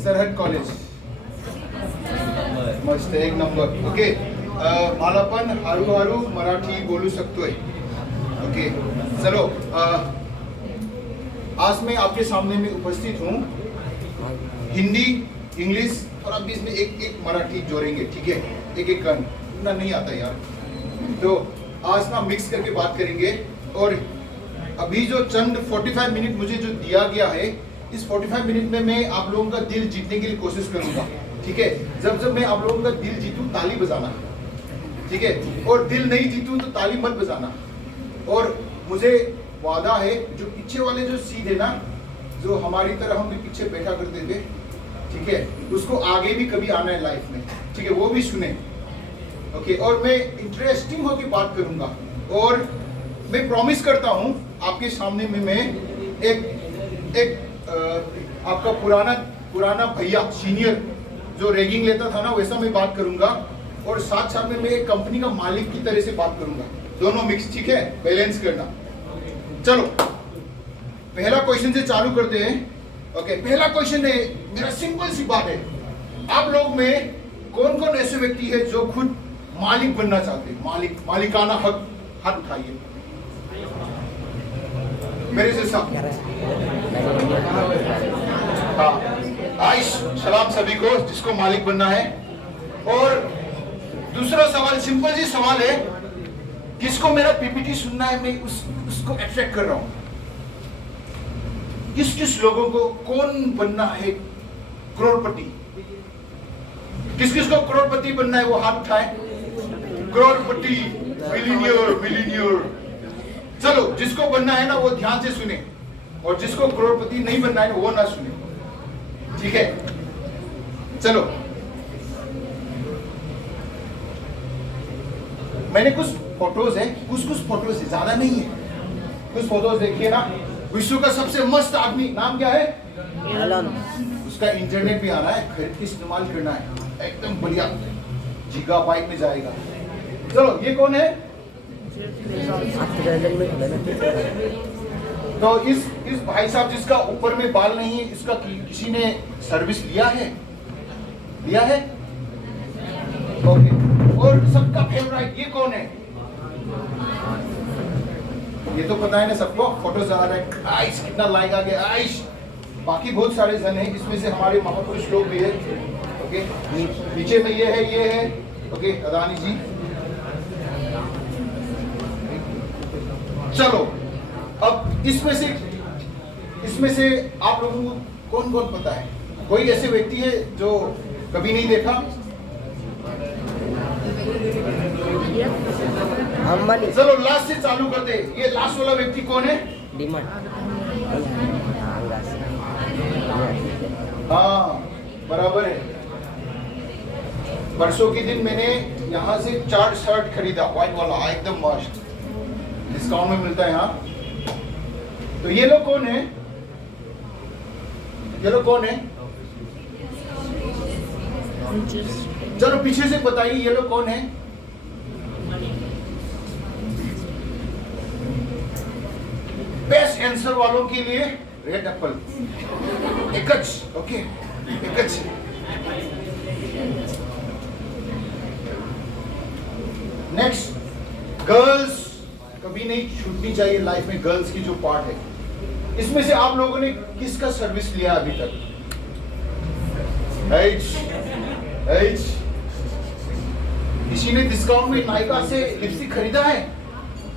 सरहद कॉलेज मस्त एक नंबर ओके मला पण हळूहळू मराठी बोलू शकतोय ओके चलो आज मैं आपके सामने में उपस्थित हूँ हिंदी इंग्लिश और अब इसमें एक एक मराठी जोड़ेंगे ठीक है एक एक ना नहीं आता यार तो आज ना मिक्स करके बात करेंगे और अभी जो चंद 45 मिनट मुझे जो दिया गया है इस 45 मिनट में मैं आप लोगों का दिल जीतने के लिए कोशिश करूंगा ठीक है जब जब मैं आप लोगों का दिल जीतूं ताली बजाना ठीक है और दिल नहीं जीतूं तो ताली मत बजाना और मुझे वादा है जो पीछे वाले जो सीट है ना जो हमारी तरह हम भी पीछे बैठा करते थे ठीक है उसको आगे भी कभी आना है लाइफ में ठीक है वो भी सुने ओके और मैं इंटरेस्टिंग होकर बात करूंगा और मैं प्रॉमिस करता हूं आपके सामने में मैं एक आपका पुराना भैया सीनियर जो रैगिंग लेता था ना वैसा मैं बात करूंगा और साथ साथ में मैं एक कंपनी का मालिक की तरह से बात करूंगा दोनों मिक्स ठीक है बैलेंस करना चलो पहला क्वेश्चन से चालू करते हैं ओके पहला क्वेश्चन है मेरा सिंपल सी बात है आप लोग में कौन कौन ऐसे व्यक्ति है जो खुद मालिक बनना चाहते हैं मालिकाना हक हाथ उठाइए मेरे से सब हाँ आइश सलाम सभी को जिसको मालिक बनना है और दूसरा सवाल सिंपल सी सवाल है किसको मेरा पीपीटी सुनना है मैं उसको अट्रैक्ट कर रहा हूं किस किस लोगों को कौन बनना है करोड़पति किस किस को करोड़पति बनना है वो हाथ उठाए करोड़पति मिलीनियर चलो जिसको बनना है ना वो ध्यान से सुने और जिसको करोड़पति नहीं बनना है वो ना सुने ठीक है चलो मैंने कुछ फोटोज है कुछ फोटोज है ज्यादा नहीं है कुछ फोटोज देखिए ना विश्व का सबसे मस्त आदमी नाम क्या है उसका इंटरनेट भी आना है खरीद के इस्तेमाल करना है एकदम बढ़िया गीगाबाइट में जाएगा चलो ये कौन है तो इस भाई साहब जिसका ऊपर में बाल नहीं है इसका किसी ने सर्विस लिया है ओके और सबका फेवरेट ये कौन है ये तो पता है ना सबको फोटोज आ रहा है आइश कितना लाइक आ गया आइश बाकी बहुत सारे जन हैं इसमें से हमारे महापुरुष लोग भी है ओके नीचे में ये है ओके अदानी जी चलो अब इसमें से आप लोगों को कौन कौन पता है कोई ऐसे व्यक्ति है जो कभी नहीं देखा चलो लास्ट से चालू करते ये लास्ट वाला व्यक्ति कौन है हाँ बराबर है परसों के दिन मैंने यहाँ से 4 शर्ट खरीदा व्हाइट वाला एकदम मस्त डिस्काउंट में मिलता है यहाँ तो ये लोग कौन है चलो पीछे से बताइए ये लोग कौन है बेस्ट आंसर वालों के लिए रेड एप्पल एकच ओके एकच नेक्स्ट गर्ल्स कभी नहीं छूटनी चाहिए लाइफ में गर्ल्स की जो पार्ट है इसमें से आप लोगों ने किसका सर्विस लिया अभी तक किसी ने डिस्काउंट में नायका से लिपस्टिक खरीदा है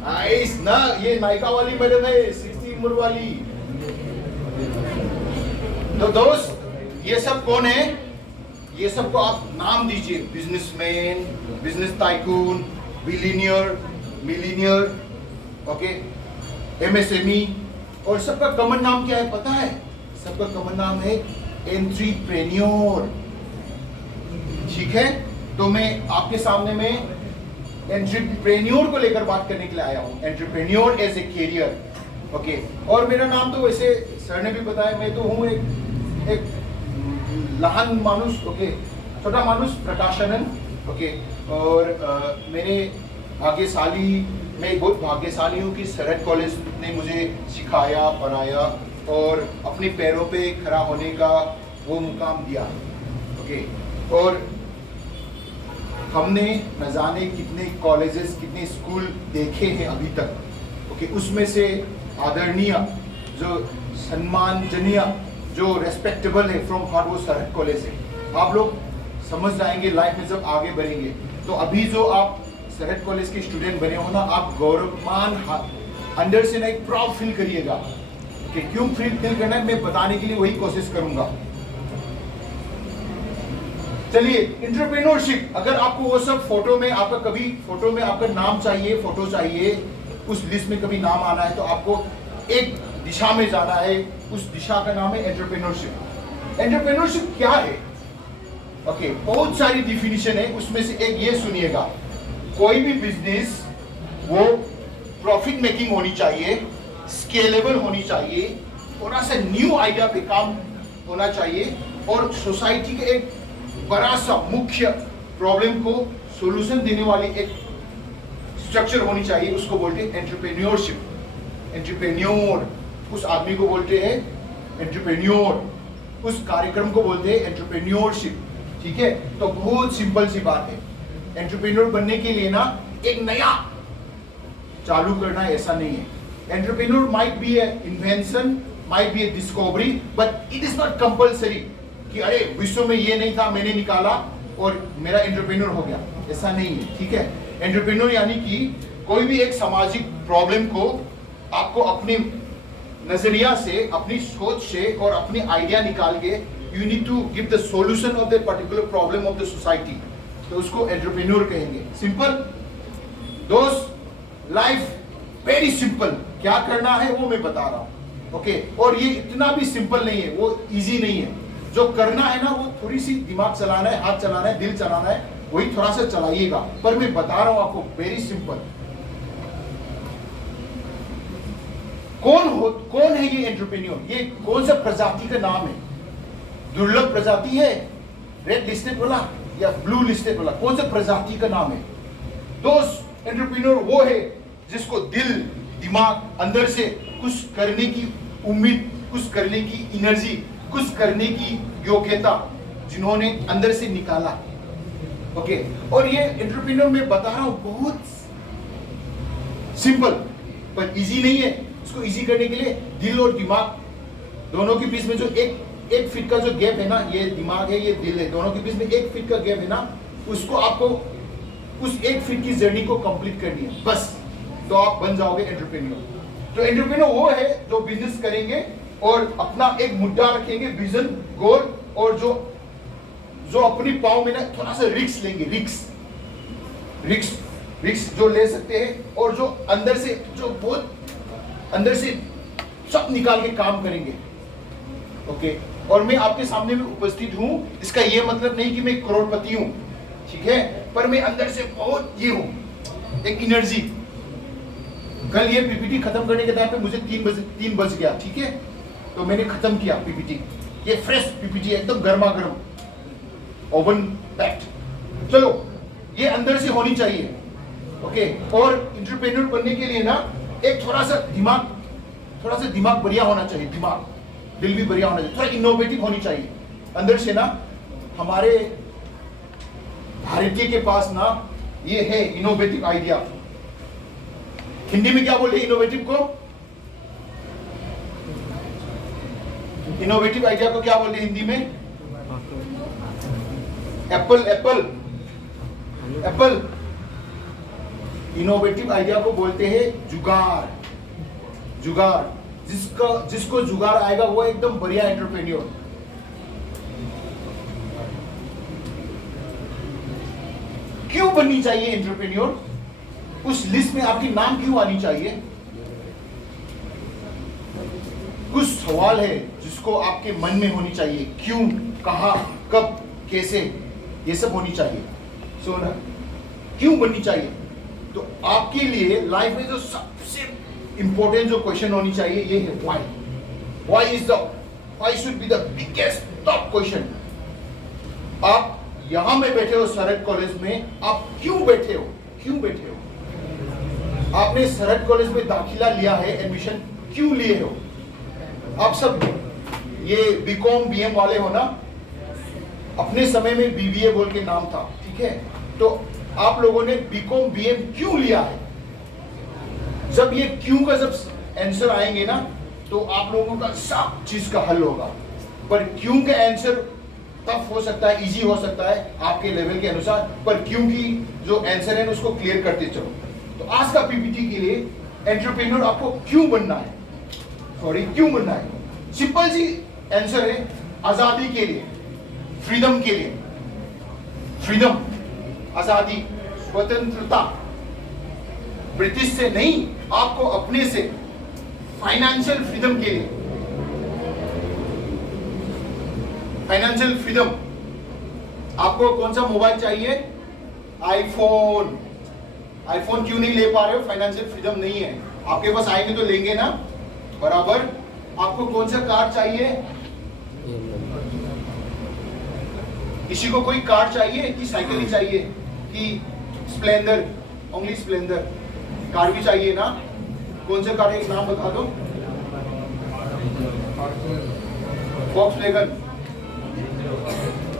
आइस ना ये नायका वाली मैडम है 60 उम्र वाली तो दोस्त ये सब कौन है ये सबको आप नाम दीजिए businessman business tycoon millionaire okay MSME और सबका कॉमन नाम क्या है पता है सबका कॉमन नाम है एंट्रीप्रेन्योर ठीक है तो मैं आपके सामने में एंट्रप्रेन्योर को लेकर बात करने के लिए आया हूँ entrepreneur as a career okay और मेरा नाम तो वैसे सर ने भी बताया मैं तो हूँ एक लहान मानुष ओके छोटा मानुष प्रकाशनन ओके और मेरे भाग्यशाली मैं बहुत भाग्यशाली हूँ कि सरहद कॉलेज ने मुझे सिखाया पढ़ाया और अपने पैरों पे खड़ा होने का वो मुकाम दिया। ओके, और हमने न जाने कितने कॉलेजेस, कितने स्कूल देखे हैं अभी तक। ओके, उसमें से आदरणीय, जो सम्मानजनीय, जो रेस्पेक्टेबल है फ्रॉम हार्ट, वो सरहद कॉलेज है। आप लोग समझ जाएंगे लाइफ में जब आगे बढ़ेंगे। तो अभी जो आप सरहद कॉलेज के स्टूडेंट बने हो ना, आप गौरवमान अंदर से ना एक प्राउड फील करिएगा। कि क्यों फील करना है, मैं बताने के लिए वही कोशिश करूंगा। चलिए, एंटरप्रेन्योरशिप, अगर आपको वो सब फोटो में, आपका कभी फोटो में आपका नाम चाहिए, फोटो चाहिए, उस लिस्ट में कभी नाम आना है, तो आपको एक दिशा में जाना है। उस दिशा का नाम है एंटरप्रेन्योरशिप। एंटरप्रेन्योरशिप क्या है? ओके, बहुत सारी डिफिनीशन है, उसमें से एक ये सुनिएगा। कोई भी बिजनेस वो प्रॉफिट मेकिंग होनी चाहिए, स्केलेबल होनी चाहिए, थोड़ा सा न्यू आइडिया पे काम होना चाहिए, और सोसाइटी के एक बड़ा सा मुख्य प्रॉब्लम को सॉल्यूशन देने वाली एक स्ट्रक्चर होनी चाहिए। उसको बोलते हैं एंटरप्रेन्योरशिप। एंटरप्रेन्योर, उस आदमी को बोलते हैं एंटरप्रेन्योर, उस कार्यक्रम को बोलते हैं एंटरप्रेन्योरशिप। ठीक है, तो बहुत सिंपल सी बात है। एंटरप्रेन्योर बनने के लिए ना एक नया चालू करना ऐसा नहीं है। Entrepreneur might be A invention, might be A discovery, but it is not compulsory कि अरे विश्व में ये नहीं था, मैंने निकाला और मेरा एंटरप्रेन्योर हो गया, ऐसा नहीं है। ठीक है, एंटरप्रेन्योर यानी कि कोई भी एक सामाजिक प्रॉब्लम को आपको अपने नजरिया से, अपनी सोच से और अपनी आइडिया निकाल के you need to give the solution of the particular problem of the society, तो उसको एंटरप्रेन्योर कहेंगे। सिंपल दोस्त, लाइफ वेरी सिंपल। क्या करना है वो मैं बता रहा हूं। ओके, और ये इतना भी सिंपल नहीं है, वो इजी नहीं है। जो करना है ना, वो थोड़ी सी दिमाग चलाना है, हाथ चलाना है, दिल चलाना है, वही थोड़ा सा चलाइएगा। पर मैं बता रहा हूं आपको, वेरी सिंपल। कौन है ये एंटरप्रेन्योर? ये कौन सा प्रजाति का नाम है? दुर्लभ प्रजाति है, रेड लिस्टेड वाला या ब्लू लिस्टेड वाला? कौन सा प्रजाति का नाम है? दोस्त, एंटरप्रेन्योर वो है जिसको दिल, दिमाग, अंदर से कुछ करने की उम्मीद, कुछ करने की एनर्जी, कुछ करने की योग्यता जिन्होंने अंदर से निकाला। ओके, और ये एंटरप्रेन्योर मैं बता रहा हूं बहुत सिंपल, पर इजी नहीं है। इसको इजी करने के लिए दिल और दिमाग दोनों के बीच में जो एक फीट का जो गैप है ना, ये दिमाग है, ये दिल है, दोनों के बीच में 1 फीट का गैप है ना, उसको आपको उस 1 फीट की जर्नी को कंप्लीट करनी है बस, तो आप बन जाओगे एंटरप्रेन्योर। तो एंटरप्रेन्योर वो है जो बिजनेस करेंगे और अपना एक मुद्दा रखेंगे, विजन, गोल, और जो अपनी पाँव में ना थोड़ा सा रिस्क लेंगे, रिस्क जो ले सकते हैं, और जो अंदर से, जो बहुत अंदर से सब निकाल के काम करेंगे। ओके, और मैं आपके सामने में उपस्थित हूं, इसका ये मतलब नहीं कि मैं करोड़पति हूं, ठीक है, पर मैं अंदर से बहुत ये हूं, एक एनर्जी। कल ये पीपीटी खत्म करने के टाइम पे मुझे 3 बज गया, ठीक है, तो मैंने खत्म किया पीपीटी। ये फ्रेश पीपीटी एकदम गर्मा गर्म, ओवन पैक्ड। चलो, ये अंदर से होनी चाहिए। ओके, और एंटरप्रेन्योर बनने के लिए ना एक थोड़ा सा दिमाग बढ़िया होना चाहिए, दिमाग, दिल भी बढ़िया होना चाहिए, थोड़ा इनोवेटिव होनी चाहिए अंदर से ना। हमारे भारतीय के पास ना ये है इनोवेटिव आइडिया। हिंदी में क्या बोलते हैं इनोवेटिव को? इनोवेटिव आइडिया को क्या बोलते हैं हिंदी में? एप्पल। इनोवेटिव आइडिया को बोलते हैं जुगाड़। जिसको जुगाड़ आएगा वो एकदम बढ़िया एंटरप्रेन्योर। क्यों बननी चाहिए एंटरप्रेन्योर? उस लिस्ट में आपकी नाम क्यों आनी चाहिए? कुछ सवाल है जिसको आपके मन में होनी चाहिए, क्यों, कहां, कब, कैसे, ये सब होनी चाहिए। सोना, क्यों बननी चाहिए? तो आपके लिए लाइफ में जो सबसे इंपॉर्टेंट जो क्वेश्चन होनी चाहिए ये है why should be the biggest top question. आप यहां में बैठे हो सरहद कॉलेज में, आप क्यों बैठे हो? आपने सरहद कॉलेज में दाखिला लिया है, एडमिशन क्यों लिए हो? आप सब ये बीकॉम बीएम वाले हो ना, अपने समय में बीबीए बोल के नाम था, ठीक है। तो आप लोगों ने बीकॉम बीएम क्यों लिया है? जब ये क्यों का जब आंसर आएंगे ना, तो आप लोगों का सब चीज का हल होगा। पर क्यों का आंसर टफ हो सकता है, इजी हो सकता है आपके लेवल के अनुसार, पर क्यों की जो आंसर है उसको क्लियर करते चलो। तो आज का पीपीटी के लिए एंटरप्रेन्योर आपको क्यों बनना है, क्यों बनना है? सिंपल सी आंसर है, आजादी के लिए, फ्रीडम के लिए। फ्रीडम, आजादी, स्वतंत्रता, ब्रिटिश से नहीं, आपको अपने से, फाइनेंशियल फ्रीडम के लिए। फाइनेंशियल फ्रीडम, आपको कौन सा मोबाइल चाहिए? आईफोन। आईफोन क्यों नहीं ले पा रहे हो? फाइनेंशियल फ्रीडम नहीं है। आपके पास आएंगे तो लेंगे ना, बराबर। आपको कौन सा कार चाहिए? किसी को कोई कार चाहिए कि साइकिल ही चाहिए कि स्प्लेंडर? Only Splendor. कार भी चाहिए ना? कौन सा कार है, एक नाम बता दो। वॉक्सवैगन,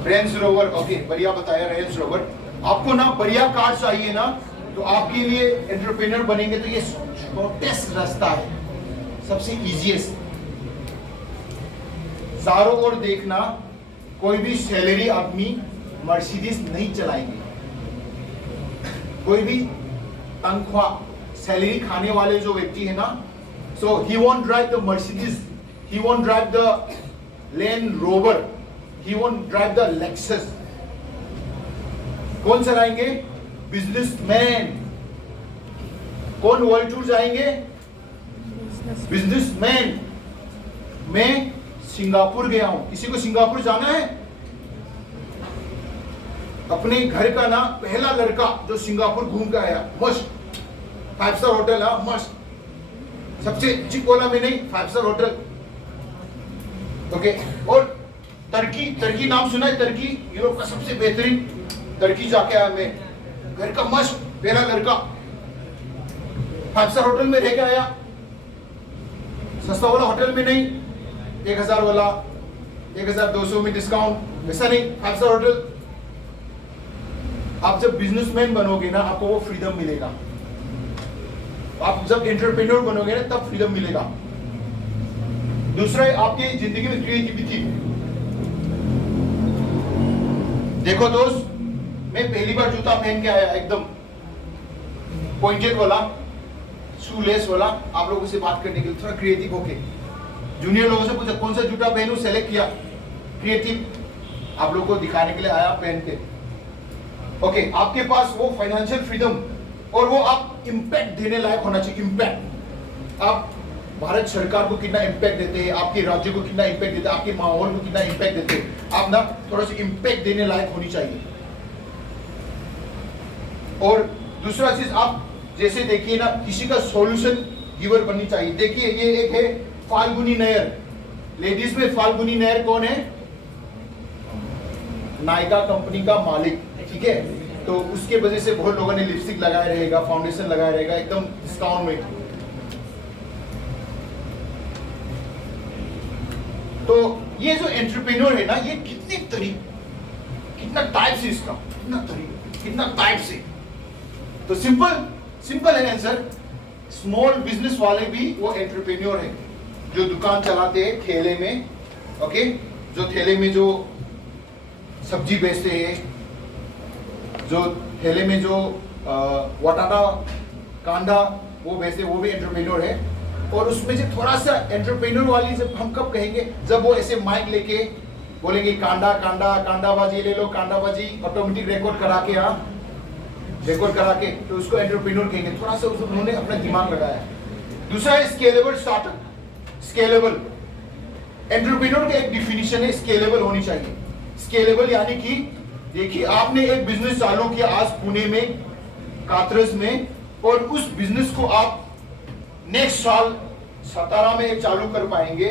रेंज रोवर, ओके, बढ़िया बताया, रेंज रोवर। आपको ना बढ़िया कार चाहिए ना, तो आपके लिए एंटरप्रेन्योर बनेंगे तो ये शॉर्टेस्ट रास्ता है, सबसे इजीएस्ट। चारों ओर देखना, कोई भी सैलरी आदमी मर्सिडीज नहीं चलाएंगे। कोई भी तनख्वाह सैलरी खाने वाले जो व्यक्ति है ना, so he won't drive the Mercedes, he won't drive the Land Rover, he won't drive the Lexus. कौन चलाएंगे? बिजनेसमैन। कौन वर्ल्ड टूर जाएंगे? बिजनेसमैन। मैं सिंगापुर गया हूं, किसी को सिंगापुर जाना है? अपने घर का ना पहला लड़का जो सिंगापुर घूम के आया, मस्त 5 स्टार होटल है, मस्त, सबसे चिप वाला में नहीं, 5 स्टार होटल, ओके। और टर्की नाम सुना है? टर्की यूरोप का सबसे बेहतरीन, टर्की जाके आया मैं, घर का मस्त पहला लड़का, 5 स्टार होटल में रह के आया, सस्ता वाला होटल में नहीं, 1000 वाला, 1200 में डिस्काउंट, वैसा नहीं, 5 स्टार होटल। आप जब बिजनेसमैन बनोगे ना, आपको वो फ्रीडम मिलेगा। आप जब एंटरप्रेन्योर बनोगे ना, तब फ्रीडम मिलेगा। दूसरा है आपकी जिंदगी में क्रिएटिविटी। देखो दोस्त, मैं पहली बार जूता पहन के आया, एकदम पॉइंटेड वाला, शूलेस वाला, आप लोगों से बात करने के लिए, थोड़ा क्रिएटिव होके। जूनियर लोगों से पूछा कौन सा जूता पहनूं, सेलेक्ट किया, क्रिएटिव, आप लोगों को दिखाने के लिए आया पहन के, ओके। आपके पास वो फाइनेंशियल फ्रीडम, और वो आप इंपैक्ट देने लायक होना चाहिए। इंपैक्ट, आप भारत सरकार को कितना इंपैक्ट देते हैं, आपके राज्य को कितना इंपैक्ट देते हैं, आपके माहौल को कितना इंपैक्ट देते हैं, आप ना थोड़ा सा इंपैक्ट देने लायक होनी चाहिए। और दूसरा चीज, आप जैसे देखिए ना, किसी का सॉल्यूशन गिवर बननी चाहिए। देखिए ये एक है फाल्गुनी नायर, लेडीज में फाल्गुनी नायर कौन है? नायका कंपनी का मालिक, ठीक है। तो उसके वजह से बहुत लोगों ने लिपस्टिक लगाया रहेगा, फाउंडेशन लगाया रहेगा, एकदम डिस्काउंट में। तो ये जो एंटरप्रेन्योर है ना, ये कितना टाइप से इसका, कितना टाइप से। तो सिंपल है आंसर। स्मॉल बिजनेस वाले भी वो एंटरप्रेन्योर है, जो दुकान चलाते हैं ठेले में, ओके, जो ठेले में जो सब्जी बेचते हैं, जो ठेले में जो वटाना कांदा वो बेचते, वो भी एंटरप्रेन्योर है। और उसमें से थोड़ा सा एंटरप्रेन्योर वाली जब हम कब कहेंगे, जब वो ऐसे माइक लेके बोलेंगे कांदा बाजी ले लो, कांदा बाजी ऑटोमेटिक रिकॉर्ड करा के, तो उसको एंटरप्रेन्योर कहेंगे। थोड़ा सा उन्होंने अपना दिमाग लगाया। दूसरा है स्केलेबल स्टार्टअप। स्केलेबल एंटरप्रेन्योर का एक डिफिनीशन है, स्केलेबल होनी चाहिए। स्केलेबल यानी कि देखिए, आपने एक बिजनेस चालू किया आज पुणे में, कात्रज में, और उस बिजनेस को आप नेक्स्ट साल सतारा में एक चालू कर पाएंगे।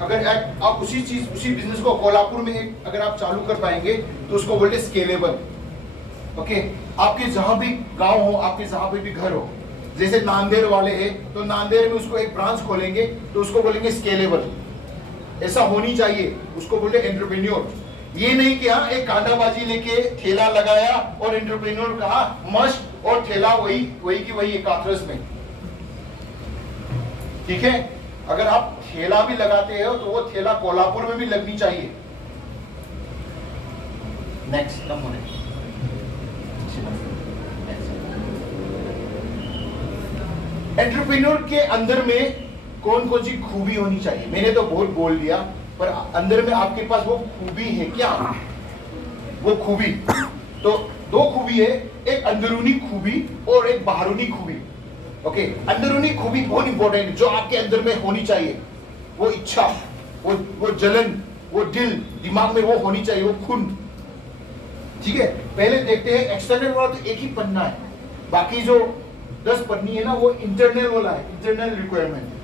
अगर आप उसी बिजनेस को कोल्हापुर में अगर आप चालू कर पाएंगे, तो उसको बोलते स्केलेबल, ओके। आपके जहां भी गांव हो, आपके जहां पे भी घर हो, जैसे नांदेड़ वाले हैं, तो नांदेड़ में उसको एक ब्रांच खोलेंगे, तो उसको बोलेंगे स्केलेबल। ऐसा होनी चाहिए, उसको बोलते एंटरप्रेन्योर। ये नहीं कि हाँ एक कांडाबाजी लेके ठेला लगाया और एंटरप्रेन्योर कहा मस्त, और ठेला वही की वही एक काथरस में। ठीक है, अगर आप ठेला भी लगाते हो तो वो ठेला कोल्हापुर में भी लगनी चाहिए। नेक्स्ट नंबर एंटरप्रेन्योर के अंदर में कौन कौन सी खूबी होनी चाहिए? मैंने तो बहुत बोल दिया, पर अंदर में आपके पास वो खूबी है क्या? वो खूबी तो दो खूबी है, एक अंदरूनी खूबी और एक बाहरूनी खूबी। ओके, अंदरूनी खूबी बहुत इंपॉर्टेंट, जो आपके अंदर में होनी चाहिए, वो इच्छा, वो जलन, वो दिल, दिमाग में वो होनी चाहिए, वो खून। ठीक है, पहले देखते हैं एक्सटर्नल वाला तो एक ही पन्ना है, बाकी जो 10 पन्नी है ना वो इंटरनल वाला है, इंटरनल रिक्वायरमेंट।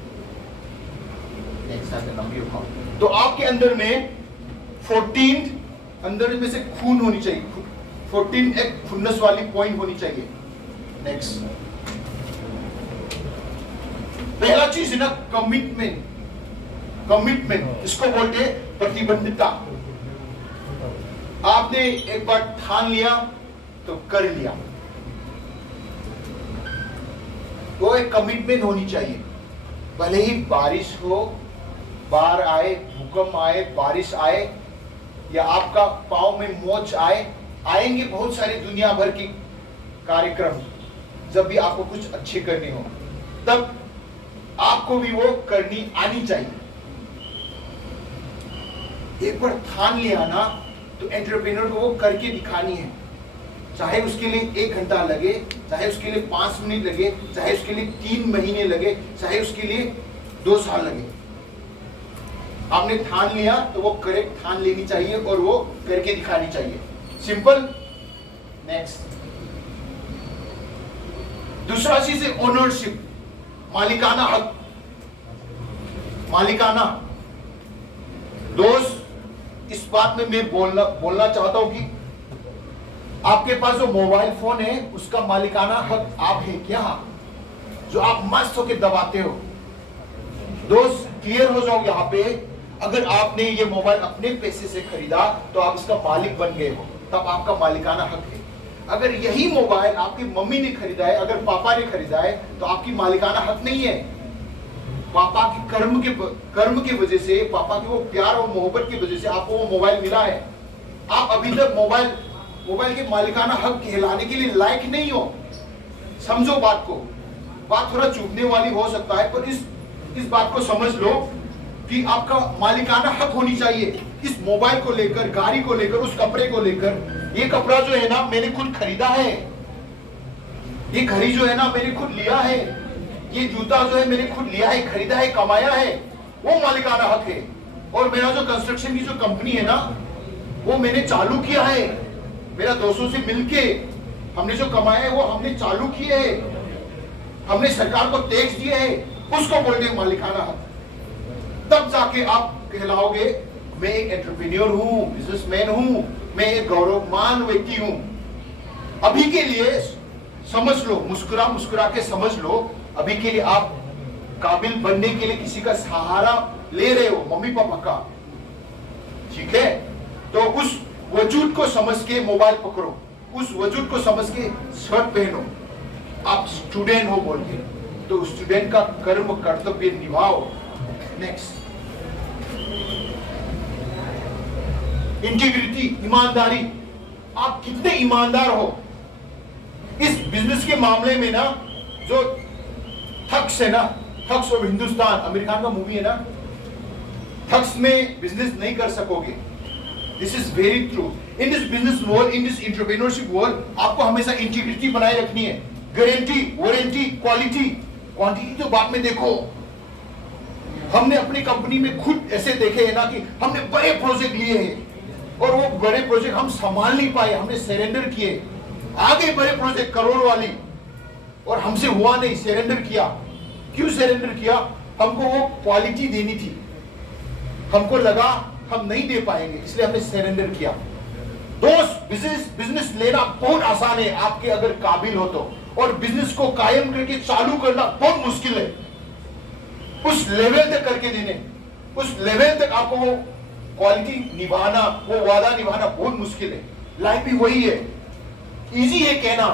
तो आपके अंदर में 14 अंदर में से खून होनी चाहिए, 14 एक खुन्नस वाली पॉइंट होनी चाहिए। नेक्स्ट, पहला चीज है ना कमिटमेंट। कमिटमेंट इसको बोलते हैं प्रतिबद्धता। आपने एक बार ठान लिया तो कर लिया, वो एक कमिटमेंट होनी चाहिए। भले ही बारिश हो, बाढ़ आए, भूकंप आए, बारिश आए, या आपका पांव में मोच आए, आएंगे बहुत सारे दुनिया भर के कार्यक्रम। जब भी आपको कुछ अच्छे करने हो तब आपको भी वो करनी आनी चाहिए। एक बार ठान लिया ना तो एंटरप्रेन्योर को वो करके दिखानी है, चाहे उसके लिए 1 घंटा लगे, चाहे उसके लिए 5 मिनट लगे, चाहे उसके लिए 3 महीने लगे, चाहे उसके लिए 2 साल लगे। आपने ठान लिया तो वो करेक्ट ठान लेनी चाहिए और वो करके दिखानी चाहिए। सिंपल। नेक्स्ट, दूसरा चीज है ओनरशिप, मालिकाना हक। मालिकाना दोस्त, इस बात में मैं बोलना चाहता हूं कि आपके पास जो मोबाइल फोन है उसका मालिकाना हक आप है क्या? जो आप मस्त होके दबाते हो। दोस्त क्लियर हो जाओ यहाँ पे, अगर आपने ये मोबाइल अपने पैसे से खरीदा तो आप इसका मालिक बन गए हो, तब आपका मालिकाना हक है। अगर यही मोबाइल आपकी मम्मी ने खरीदा है, अगर पापा ने खरीदा है, तो आपकी मालिकाना हक नहीं है। पापा की कर्म के वजह से, पापा के वो प्यार और मोहब्बत की वजह से आपको वो मोबाइल मिला है। आप अभी तक मोबाइल के मालिकाना हक कहलाने के लिए लायक नहीं हो। समझो बात को, बात थोड़ा चुभने वाली हो सकता है, पर इस बात को समझ लो कि आपका मालिकाना हक होनी चाहिए। इस मोबाइल को लेकर, गाड़ी को लेकर, उस कपड़े को लेकर। ये कपड़ा जो है ना मैंने खुद खरीदा है, ये घड़ी जो है ना मैंने खुद लिया है, ये जूता जो है मैंने खुद लिया है, खरीदा है, कमाया है, वो मालिकाना हक है। और मेरा जो कंस्ट्रक्शन की जो कंपनी है ना वो मैंने चालू किया है, मेरा दोस्तों से मिलके हमने जो कमाया है वो हमने चालू किए है, हमने सरकार को टैक्स दिए है, उसको बोलते हैं मालिकाना हक। तब जाके आप कहलाओगे मैं एक एंटरप्रेन्योर हूं, बिजनेसमैन हूं, मैं एक गौरवमान व्यक्ति हूं। अभी के लिए समझ लो, मुस्कुरा के समझ लो, अभी के लिए आप काबिल बनने के लिए किसी का सहारा ले रहे हो, मम्मी पापा का। ठीक है, तो उस वजूद को समझ के मोबाइल पकड़ो, उस वजूद को समझ के शर्ट पहनो। आप स्टूडेंट हो बोल के, तो स्टूडेंट का कर्म कर्तव्य निभाओ। नेक्स्ट, इंटीग्रिटी, ईमानदारी। आप कितने ईमानदार हो इस बिजनेस के मामले में ना। जो ठग्स है ना, ठग्स ऑफ हिंदुस्तान, आमिर खान का मूवी है ना, ठग्स में बिजनेस नहीं कर सकोगे। This is very true. In this business world, in this entrepreneurship world, आपको हमेशा इंटीग्रिटी बनाए रखनी है। गारंटी, वारंटी, क्वालिटी, क्वांटिटी तो बाद में देखो। हमने अपनी कंपनी में खुद ऐसे देखे है ना कि हमने बड़े प्रोजेक्ट लिए हैं और वो बड़े प्रोजेक्ट हम संभाल नहीं पाए, हमने सरेंडर किए। आगे बड़े प्रोजेक्ट करोड़ वाली, और हमसे हुआ नहीं, सरेंडर किया। क्यों सरेंडर किया? हमको वो क्वालिटी देनी थी, हमको लगा हम नहीं दे पाएंगे, इसलिए हमने सरेंडर किया। दोस्त, बिजनेस लेना बहुत आसान है आपके अगर काबिल हो तो, और बिजनेस को कायम करके चालू करना बहुत मुश्किल है। उस लेवल तक करके देने उस लेवल तक आपको वो क्वालिटी निभाना, वो वादा निभाना बहुत मुश्किल है। लाइफ भी वही है, इजी है कहना,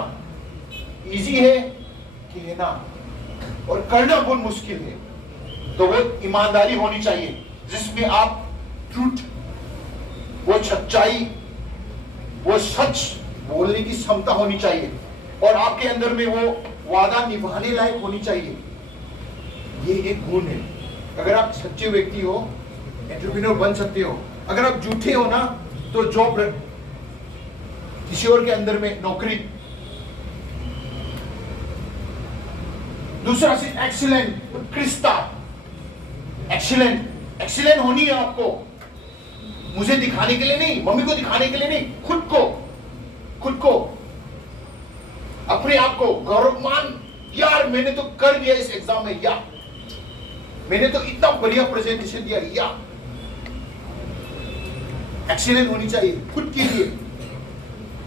इजी है कहना, और करना बहुत मुश्किल है। तो वो ईमानदारी होनी चाहिए जिसमें आप ट्रूथ, वो सच्चाई, वो सच बोलने की क्षमता होनी चाहिए, और आपके अंदर में वो वादा निभाने लायक होनी चाहिए। ये एक गुण है। अगर आप सच्चे व्यक्ति हो, एंटरप्रेन्योर बन सकते हो। अगर आप झूठे हो ना, तो जॉब किसी और के अंदर में नौकरी। दूसरा से एक्सीलेंट, उत्कृष्टता, एक्सीलेंट, एक्सीलेंट होनी है आपको, मुझे दिखाने के लिए नहीं, मम्मी को दिखाने के लिए नहीं, खुद को, अपने आप को गौरवमान, यार मैंने तो कर दिया इस एग्जाम में, या मैंने तो इतना बढ़िया प्रेजेंटेशन दिया, या एक्सीलेंट होनी चाहिए खुद के लिए,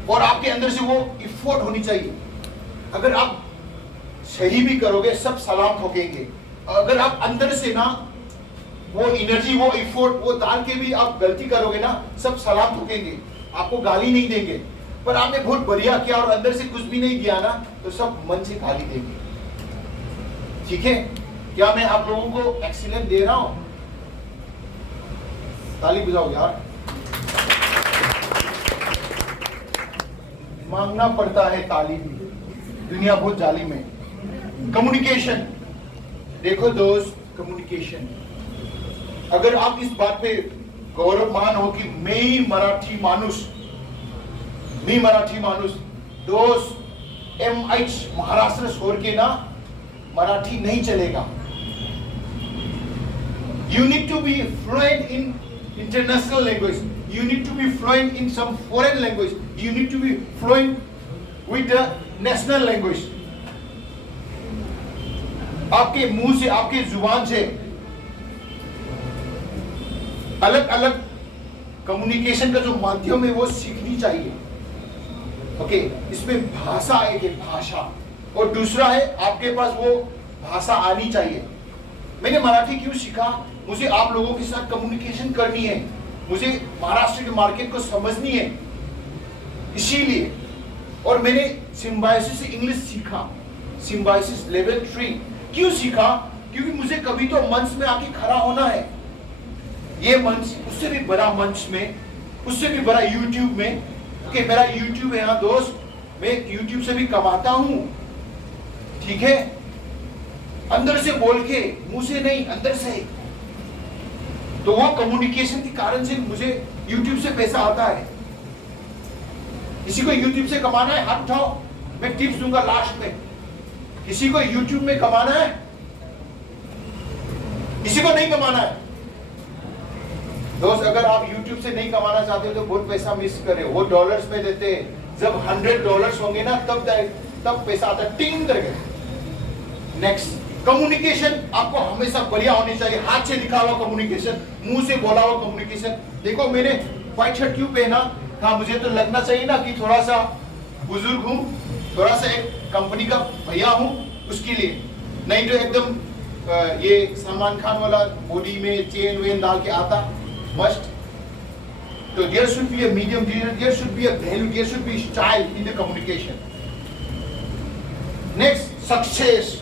और आपके अंदर से वो इफोर्ट होनी चाहिए। अगर आप सही भी करोगे सब सलाम ठोकेंगे, अगर आप अंदर से ना वो एनर्जी, वो इफोर्ट, वो डाल के भी आप गलती करोगे ना, सब सलाम ठोकेंगे, आपको गाली नहीं देंगे। पर आपने बहुत बढ़िया किया और अंदर से कुछ भी नहीं दिया ना, तो सब मन से गाली देंगे। ठीक है, क्या मैं आप लोगों को एक्सीलेंट दे रहा हूं? ताली बजाओ यार। मांगना पड़ता है ताली भी, दुनिया बहुत जालिम है। कम्युनिकेशन, देखो दोस्त, कम्युनिकेशन, अगर आप इस बात पे गौरवमान हो कि मी मराठी माणूस, दोस्त MH महाराष्ट्र छोड़ के ना मराठी नहीं चलेगा। You need to be fluent in international language. You need to be fluent in some foreign language. You need to be fluent with the national language. आपके मुंह से, आपके जुबान से अलग अलग कम्युनिकेशन का जो माध्यम है वो सीखनी चाहिए। ओके, इसमें भाषा एक है, भाषा, और दूसरा है आपके पास वो भाषा आनी चाहिए। मैंने मराठी क्यों सीखा? मुझे आप लोगों के साथ कम्युनिकेशन करनी है, मुझे महाराष्ट्र के मार्केट को समझनी है, इसीलिए। और मैंने सिम्बायोसिस से इंग्लिश सीखा, सिम्बायोसिस लेवल 3 क्यों सीखा? क्योंकि मुझे कभी तो मंच में आके खड़ा होना है। ये मंच, उससे भी बड़ा मंच में, उससे भी बड़ा यूट्यूब में। ओके, मेरा यूट्यूब है यहाँ दोस्त, मैं यूट्यूब से भी कमाता हूं। ठीक है, अंदर से बोल के, मुंह से नहीं, अंदर से। तो वो कम्युनिकेशन के कारण से मुझे यूट्यूब से पैसा आता है। किसी को यूट्यूब से कमाना है, हाथ उठाओ, मैं टिप्स दूंगा लास्ट में। किसी को यूट्यूब में कमाना है? किसी को नहीं कमाना है? दोस्त, अगर आप यूट्यूब से नहीं कमाना चाहते हो तो बहुत पैसा मिस करे। वो डॉलर्स में देते हैं, जब $100 होंगे ना तब पैसा आता है, टिंग करके। नेक्स्ट, कम्युनिकेशन आपको हमेशा बढ़िया होनी चाहिए। हाथ से लिखा हुआ कम्युनिकेशन, मुंह से बोला हुआ कम्युनिकेशन। देखो मैंने व्हाइट शर्ट क्यों पहना? हाँ, मुझे तो लगना चाहिए ना कि थोड़ा सा बुजुर्ग हूँ, थोड़ा सा एक कंपनी का भैया हूँ, उसके लिए। नहीं तो एकदम ये सलमान खान वाला बॉडी में चेन वेन डाल के आता मस्ट। तो there should be a medium, there should be a value, there should be style in the communication. Next, success.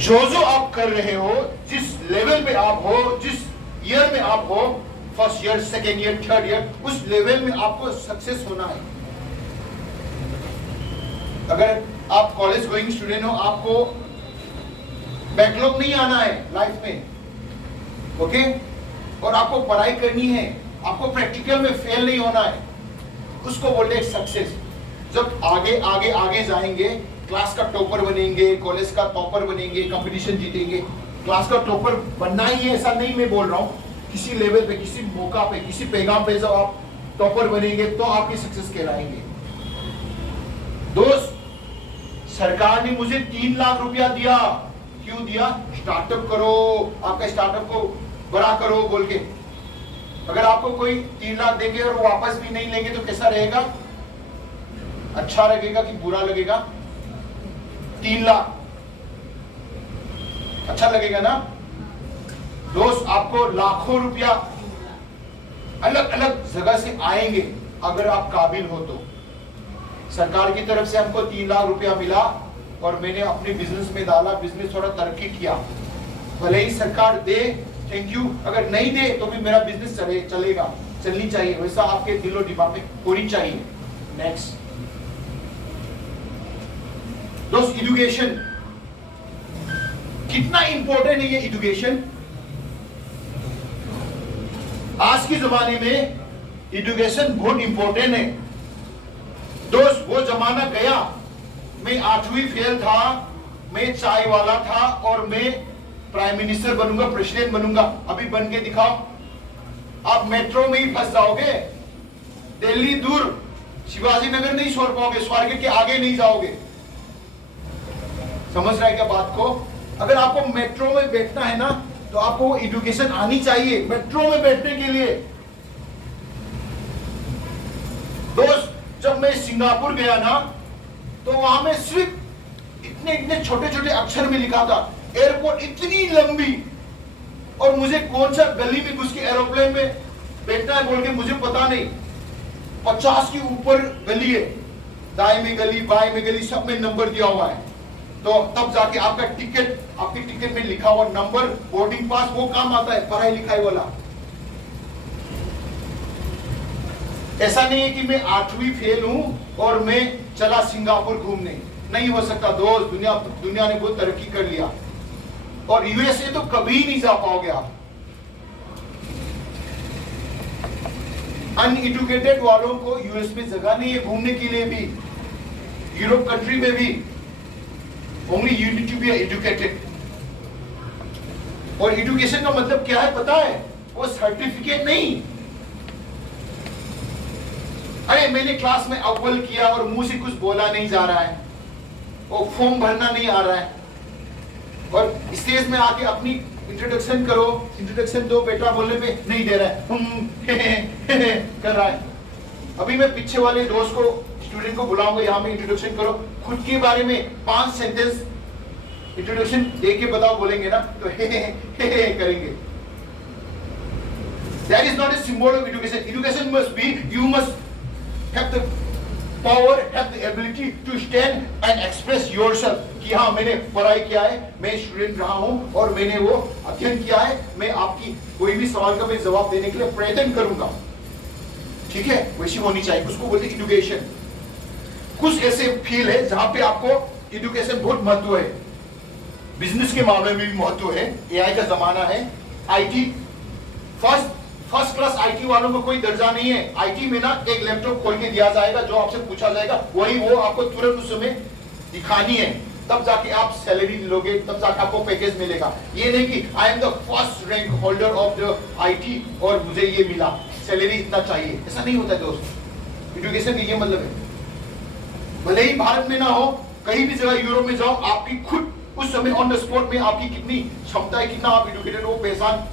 जो आप कर रहे हो, जिस लेवल पे आप हो, जिस ईयर में आप हो, first year, second year, third year, उस लेवल में आपको सक्सेस होना है। अगर आप कॉलेज गोइंग स्टूडेंट हो, आपको बैकलॉग नहीं आना है लाइफ में। ओके, और आपको पढ़ाई करनी है, आपको प्रैक्टिकल में फेल नहीं होना है, उसको बोलते हैं सक्सेस। जब आगे आगे आगे जाएंगे, क्लास का टॉपर बनेंगे, कॉलेज का टॉपर बनेंगे, कंपटीशन जीतेंगे। क्लास का टॉपर बनना ही है ऐसा नहीं मैं बोल रहा हूँ, किसी लेवल पे, किसी मौका पे, किसी पैगाम पे जब आप टॉपर बनेंगे तो आपकी सक्सेस कहलाएंगे। दोस्त, सरकार ने मुझे 3 लाख रुपया दिया। क्यों दिया? स्टार्टअप करो, आपका स्टार्टअप को बड़ा करो बोल के। अगर आपको कोई 3 लाख देंगे और वापस भी नहीं लेंगे तो कैसा रहेगा? अच्छा लगेगा कि बुरा लगेगा? 3 लाख अच्छा लगेगा ना? दोस्त आपको लाखों रुपया अलग अलग जगह से आएंगे अगर आप काबिल हो तो। सरकार की तरफ से हमको 3 लाख रुपया मिला और मैंने अपने बिजनेस में डाला, बिजनेस थोड़ा तरक्की किया। भले ही सरकार दे, थैंक यू, अगर नहीं दे तो भी मेरा बिजनेस चलेगा, चलनी चाहिए, वैसा आपके दिलो दिमाग में होनी चाहिए। नेक्स्ट दोस्त, एजुकेशन कितना इंपॉर्टेंट है ये एजुकेशन। आज के जमाने में एजुकेशन बहुत इंपॉर्टेंट है दोस्त। वो जमाना गया, मैं 8वीं फेल था, मैं चाय वाला था और मैं प्राइम मिनिस्टर बनूंगा, प्रेसिडेंट बनूंगा। अभी बन के दिखाओ, आप मेट्रो में ही फंस जाओगे, दिल्ली दूर, शिवाजी नगर नहीं छोड़ पाओगे, स्वर्ग के आगे नहीं जाओगे। समझ रहा है क्या बात को? अगर आपको मेट्रो में बैठना है ना तो आपको एजुकेशन आनी चाहिए मेट्रो में बैठने के लिए। दोस्त, जब मैं सिंगापुर गया ना तो वहां में सिर्फ इतने इतने छोटे छोटे अक्षर में लिखा था, एयरपोर्ट इतनी लंबी, और मुझे कौन सा गली में घुस के एरोप्लेन में बैठना है बोल के मुझे पता नहीं। 50 के ऊपर गली है, दाएं में गली, बाएं में गली, सब में नंबर दिया हुआ है। तो तब जाके आपका टिकट, आपकी टिकट में लिखा हुआ नंबर, बोर्डिंग पास, वो काम आता है पढ़ाई लिखाई वाला। ऐसा नहीं है कि मैं 8वीं फेल हूं और मैं चला सिंगापुर घूमने, नहीं हो सकता दोस्त। दुनिया ने बहुत तरक्की कर लिया, और यूएसए तो कभी नहीं जा पाओगे आप। अनएजुकेटेड वालों को यूएस में जगह नहीं है घूमने के लिए भी, यूरोप कंट्री में भी। Only you need to be educated. और एजुकेशन का मतलब क्या है पता है? वो सर्टिफिकेट नहीं। अरे मैंने क्लास में अव्वल किया और मुंह से कुछ बोला नहीं जा रहा है, वो फॉर्म भरना नहीं आ रहा है, और स्टेज में आके अपनी इंट्रोडक्शन करो, इंट्रोडक्शन दो बेटा बोलने पे नहीं दे रहा है, कर रहा है। अभी मैं पीछे वाले दोस्त को, स्टूडेंट को बुलाऊंगा, यहाँ में इंट्रोडक्शन करो, खुद के बारे में 5 सेंटेंस इंट्रोडक्शन दे के बताओ, बोलेंगे ना तो हे करेंगे। That is not a symbol of education. Education must be, you must have the power, have the ability to stand and express yourself. कि हाँ मैंने पढ़ाई किया है, मैं स्टूडेंट रहा हूँ और मैंने वो अध्ययन किया है, मैं आपकी कोई भी सवाल का मैं जवाब देने के लिए प्रयत्न करूंगा। ठीक है, वैसी होनी चाहिए, उसको बोलते हैं एजुकेशन। कुछ ऐसे फील्ड है जहां पे आपको एजुकेशन बहुत महत्व है। बिजनेस के मामले में भी महत्व है, एआई का जमाना है, आईटी, फर्स्ट क्लास आईटी वालों को कोई दर्जा नहीं है। आईटी में ना एक लैपटॉप खोल के दिया जाएगा, जो आपसे पूछा जाएगा वही वो आपको तुरंत उस समय दिखानी है, तब जाके आप सैलरी लोगे, तब जाके आपको पैकेज मिलेगा। ये नहीं कि I am the first rank holder of the IT और मुझे ये मिला, सैलरी इतना चाहिए, ऐसा नहीं होता है दोस्त। एजुकेशन का ये मतलब है, भले ही भारत में ना हो, कहीं भी जगह यूरोप में जाओ, आपकी खुद उस समय ऑन द स्पॉट में आपकी कितनी क्षमता है, कितना आप एजुकेटेड हो, पहचान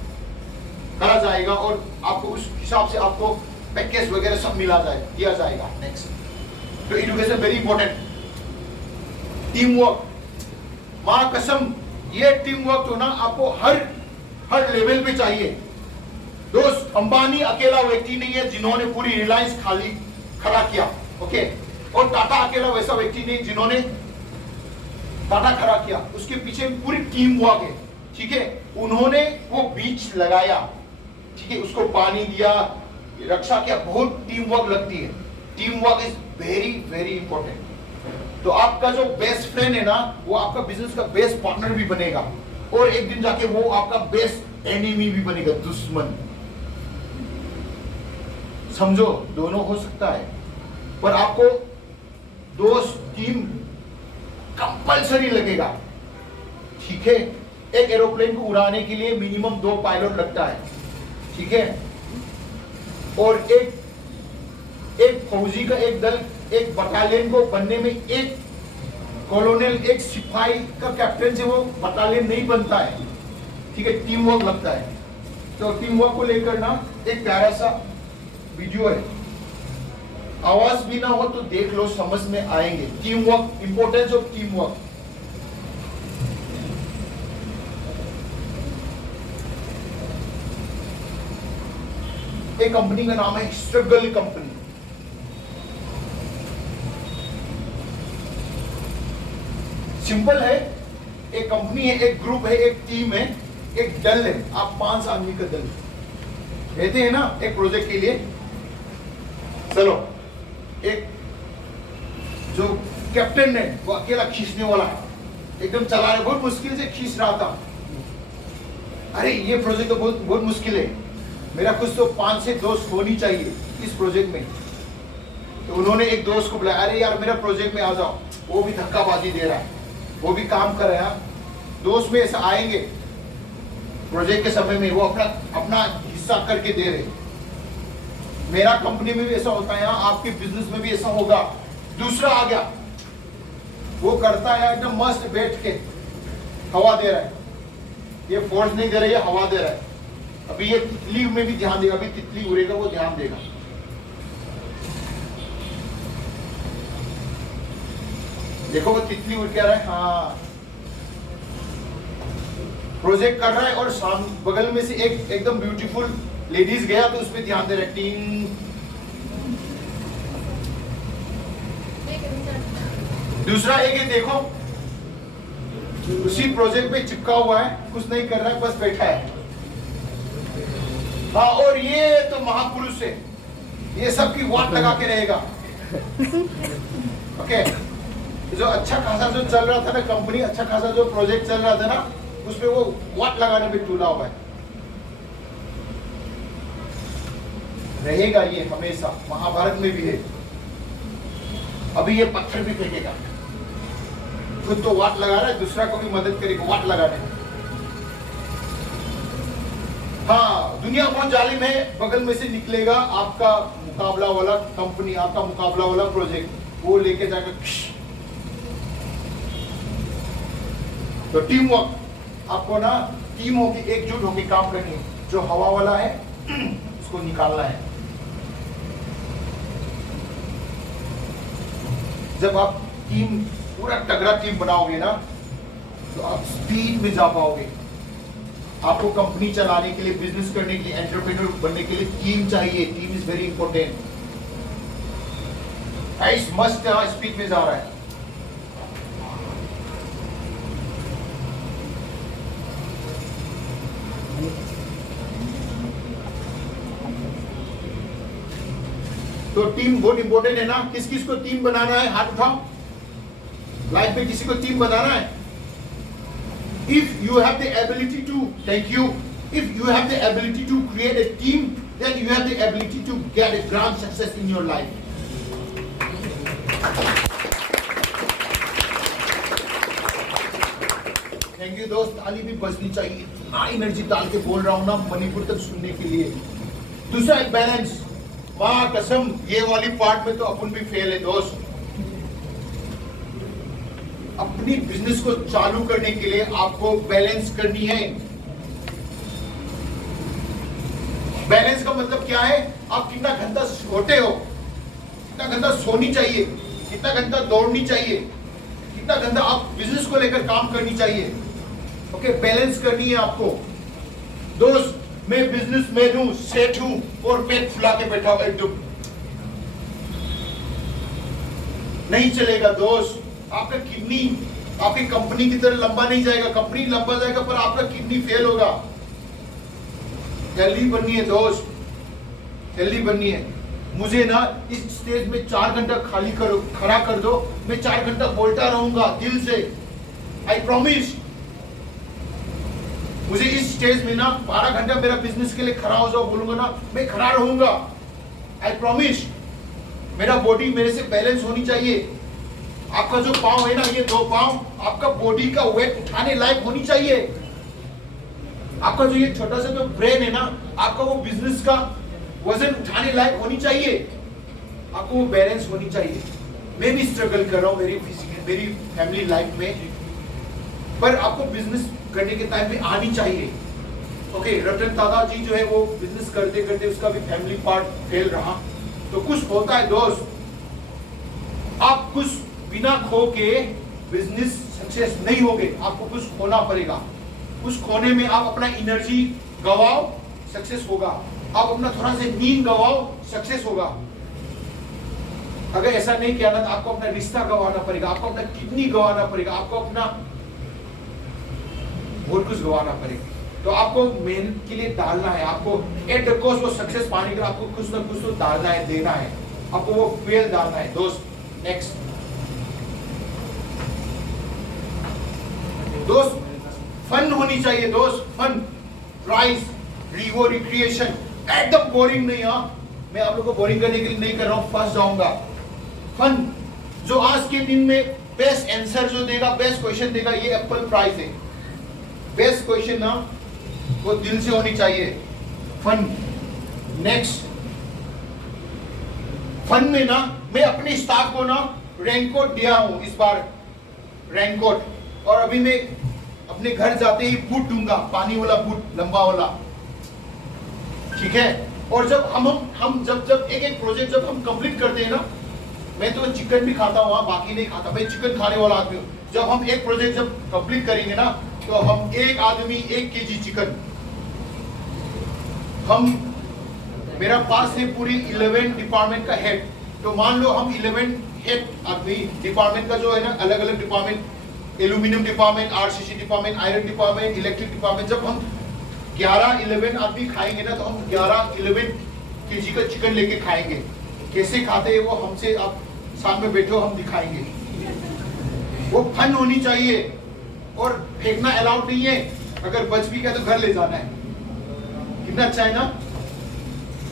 करा जाएगा और आपको उस हिसाब से आपको पैकेज वगैरह सब दिया जाएगा। नेक्स्ट, तो education very important. Team work, मां कसम, ये टीम वर्क तो ना आपको हर लेवल पे चाहिए दोस्त। अंबानी अकेला व्यक्ति नहीं है जिन्होंने पूरी रिलायंस खड़ा किया, ओके, और टाटा अकेला वैसा व्यक्ति नहीं जिन्होंने टाटा खड़ा किया, उसके पीछे पूरी टीम वर्क है। ठीक है, उन्होंने वो बीज लगाया, ठीक है, उसको पानी दिया, रक्षा किया, बहुत टीम वर्क लगती है। Team work is very very important. तो आपका जो बेस्ट फ्रेंड है ना, वो आपका बिजनेस का बेस्ट पार्टनर भी बनेगा, और एक दिन जाके वो आपका बेस्ट एनिमी भी बनेगा, दुश्मन। समझो, दोनों हो सकता है, पर आपको दोस्त टीम कंपल्सरी लगेगा। ठीक है, एक एरोप्लेन को उड़ाने के लिए मिनिमम 2 पायलट लगता है, ठीक है, और एक फौजी का एक दल, एक बटालियन को बनने में एक कॉलोनल, एक सिपाही का कैप्टन से वो बटालियन नहीं बनता है। ठीक है, टीम वर्क लगता है। तो टीम वर्क को लेकर ना एक प्यारा सा वीडियो है, आवाज भी ना हो तो देख लो, समझ में आएंगे। Team work, importance of team work. ये कंपनी का नाम है स्ट्रगल कंपनी। सिंपल है, एक कंपनी है, एक ग्रुप है, एक टीम है, एक दल है। आप 5 आदमी का दल रहते हैं ना एक प्रोजेक्ट के लिए। चलो, एक जो कैप्टन है वो अकेला खींचने वाला है, एकदम चला रहे, बहुत मुश्किल से खींच रहा था। अरे ये प्रोजेक्ट तो बहुत बहुत मुश्किल है, मेरा कुछ तो 5 से दोस्त होनी चाहिए इस प्रोजेक्ट में। तो उन्होंने एक दोस्त को बुलाया, अरे यार मेरा प्रोजेक्ट में आ जाओ। वो भी धक्काबाजी दे रहा है, वो भी काम कर रहा है। दोस्त में ऐसा आएंगे प्रोजेक्ट के समय में, वो अपना अपना हिस्सा करके दे रहे। मेरा कंपनी में भी ऐसा होता है, आपके बिजनेस में भी ऐसा होगा। दूसरा आ गया, वो करता है एकदम मस्त बैठ के हवा दे रहा है, ये फोर्स नहीं दे रहा है, ये हवा दे रहा है। अभी ये तितली में भी ध्यान देगा, अभी तितली उड़ेगा वो ध्यान देगा। देखो वो तितली उड़ के आ रहा है, हाँ प्रोजेक्ट कर रहा है, और सामने बगल में से एक एकदम ब्यूटीफुल लेडीज गया तो उस पर ध्यान दे रहा है। टीम दूसरा एक है, देखो उसी प्रोजेक्ट पे चिपका हुआ है, कुछ नहीं कर रहा है, बस बैठा है। हाँ, और ये तो महापुरुष है, ये सबकी वाट लगा के रहेगा। ओके, जो अच्छा खासा जो चल रहा था ना कंपनी, अच्छा खासा जो प्रोजेक्ट चल रहा था ना, उसमें वो वाट लगाने में तुला हुआ है, रहेगा ये हमेशा। महाभारत में भी है। अभी ये पत्थर भी फेंकेगा, खुद तो वाट लगा रहा है, दूसरा को भी मदद करेगा वाट लगाने में। हाँ, दुनिया बहुत जालिम है, बगल में से निकलेगा आपका मुकाबला वाला कंपनी, आपका मुकाबला वाला प्रोजेक्ट, वो लेके जाकर। तो टीम वर्क, आपको ना टीम होके एकजुट होके काम करनी है। जो हवा वाला है उसको निकालना है। जब आप टीम पूरा तगड़ा टीम बनाओगे ना, तो आप स्पीड में जा पाओगे। आपको कंपनी चलाने के लिए, बिजनेस करने के लिए, एंटरप्रेन्योर बनने के लिए टीम चाहिए। Team is very important. ऐस मस्त स्पीड में जा रहा है। तो टीम बहुत इंपॉर्टेंट है ना। किस किस को टीम बनाना है, हाथ उठाओ। लाइफ में किसी को टीम बनाना है? If you have the ability to, thank you. If you have the ability to create a team, then you have the ability to get a grand success in your life. Thank you दोस्त, ताली भी बजनी चाहिए। इतना energy डाल के बोल रहा हूँ ना मणिपुर तक सुनने के लिए। दूसरा एक बैलेंस। माँ कसम, ये वाली पार्ट में तो अपन भी फेल है दोस्त। अपनी बिजनेस को चालू करने के लिए आपको बैलेंस करनी है। बैलेंस का मतलब क्या है? आप कितना घंटा सोते हो, कितना घंटा सोनी चाहिए, कितना घंटा दौड़नी चाहिए, कितना घंटा आप बिजनेस को लेकर काम करनी चाहिए। ओके, बैलेंस करनी है आपको। दोस्त, मैं बिजनेस मैन हूं, सेठ हूं, और पेट फुला के बैठा हुआ एकदम नहीं चलेगा दोस्त। आपका किडनी आपकी कंपनी की तरह लंबा नहीं जाएगा। कंपनी लंबा जाएगा पर आपका किडनी फेल होगा। हेल्दी बननी है दोस्त, हेल्दी बननी है। मुझे ना इस स्टेज में 4 घंटा खाली करो, खड़ा कर दो, मैं 4 घंटा बोलता रहूंगा दिल से। I promise. मुझे इस स्टेज में ना 12 घंटा मेरा बिजनेस के लिए खड़ा हो जाओ बोलूंगा ना, मैं खड़ा रहूंगा। I promise. मेरा बॉडी मेरे से बैलेंस होनी चाहिए। आपका जो पाँव है ना, ये 2 पाँव, आपका बॉडी का वेट उठाने लायक होनी चाहिए। आपका जो ये छोटा सा जो ब्रेन है ना, आपका वो बिजनेस का वजन उठाने लायक होनी चाहिए। आपको वो बैलेंस होनी चाहिए। मैं भी स्ट्रगल कर रहा हूँ मेरी फैमिली लाइफ में, पर आपको बिजनेस करने के टाइम में आनी चाहिए। ओके, रतन टाटा जी जो है वो बिजनेस करते करते उसका भी फैमिली पार्ट फेल रहा। तो कुछ होता है दोस्त, आप कुछ बिना खो के बिजनेस सक्सेस नहीं होगे। आपको कुछ खोना पड़ेगा। कुछ खोने में आप अपना एनर्जी गवाओ, सक्सेस होगा। आप अपना थोड़ा सा नींद गवाओ, सक्सेस होगा। अगर ऐसा नहीं किया ना तो आपको अपना रिश्ता गवाना पड़ेगा, आपको अपना किडनी गवाना पड़ेगा, आपको अपना बहुत कुछ गवाना पड़ेगा। तो आपको मेहनत के लिए डालना है, आपको एट द कॉस्ट वो सक्सेस पाने के लिए आपको कुछ ना कुछ तो डालना है, देना है, आपको वो फेल डालना है दोस्त। नेक्स्ट दोस्त, फन होनी चाहिए दोस्त, फन, प्राइज, रिवो, रिक्रिएशन, एकदम बोरिंग नहीं। हाँ, मैं आप लोगों को बोरिंग करने के लिए नहीं कर रहा हूं, फंस जाऊंगा। फन, जो आज के दिन में बेस्ट आंसर जो देगा, बेस्ट क्वेश्चन देगा, ये एप्पल प्राइज है। बेस्ट क्वेश्चन ना वो दिल से होनी चाहिए। फन। नेक्स्ट, फन में ना मैं अपने स्टाफ को ना रेनकोट दिया हूं इस बार, रेनकोट, और अभी मैं अपने घर जाते ही बूट दूंगा, पानी वाला बूट, लंबा वाला, ठीक है। और जब हम जब एक प्रोजेक्ट जब हम कंप्लीट करते हैं ना, मैं तो चिकन भी खाता हूँ, बाकी नहीं खाता, मैं चिकन खाने वाला आदमी हूँ। जब हम एक प्रोजेक्ट जब कंप्लीट करेंगे ना, तो हम एक आदमी 1 kg चिकन, मेरा पास है पूरी 11 डिपार्टमेंट का हेड। तो मान लो हम 11 हेड आदमी डिपार्टमेंट का जो है ना, अलग अलग department, aluminium department, RCC department, iron department, electric department, जब हम 11 आदमी खाएंगे ना, तो हम 11 kg का चिकन लेके खाएंगे। कैसे खाते हैं वो हमसे, आप सामने बैठे हो, हम दिखाएंगे। वो फन होनी चाहिए, और फेंकना अलाउड नहीं है, अगर बच भी गया तो घर ले जाना है। कितना अच्छा है ना।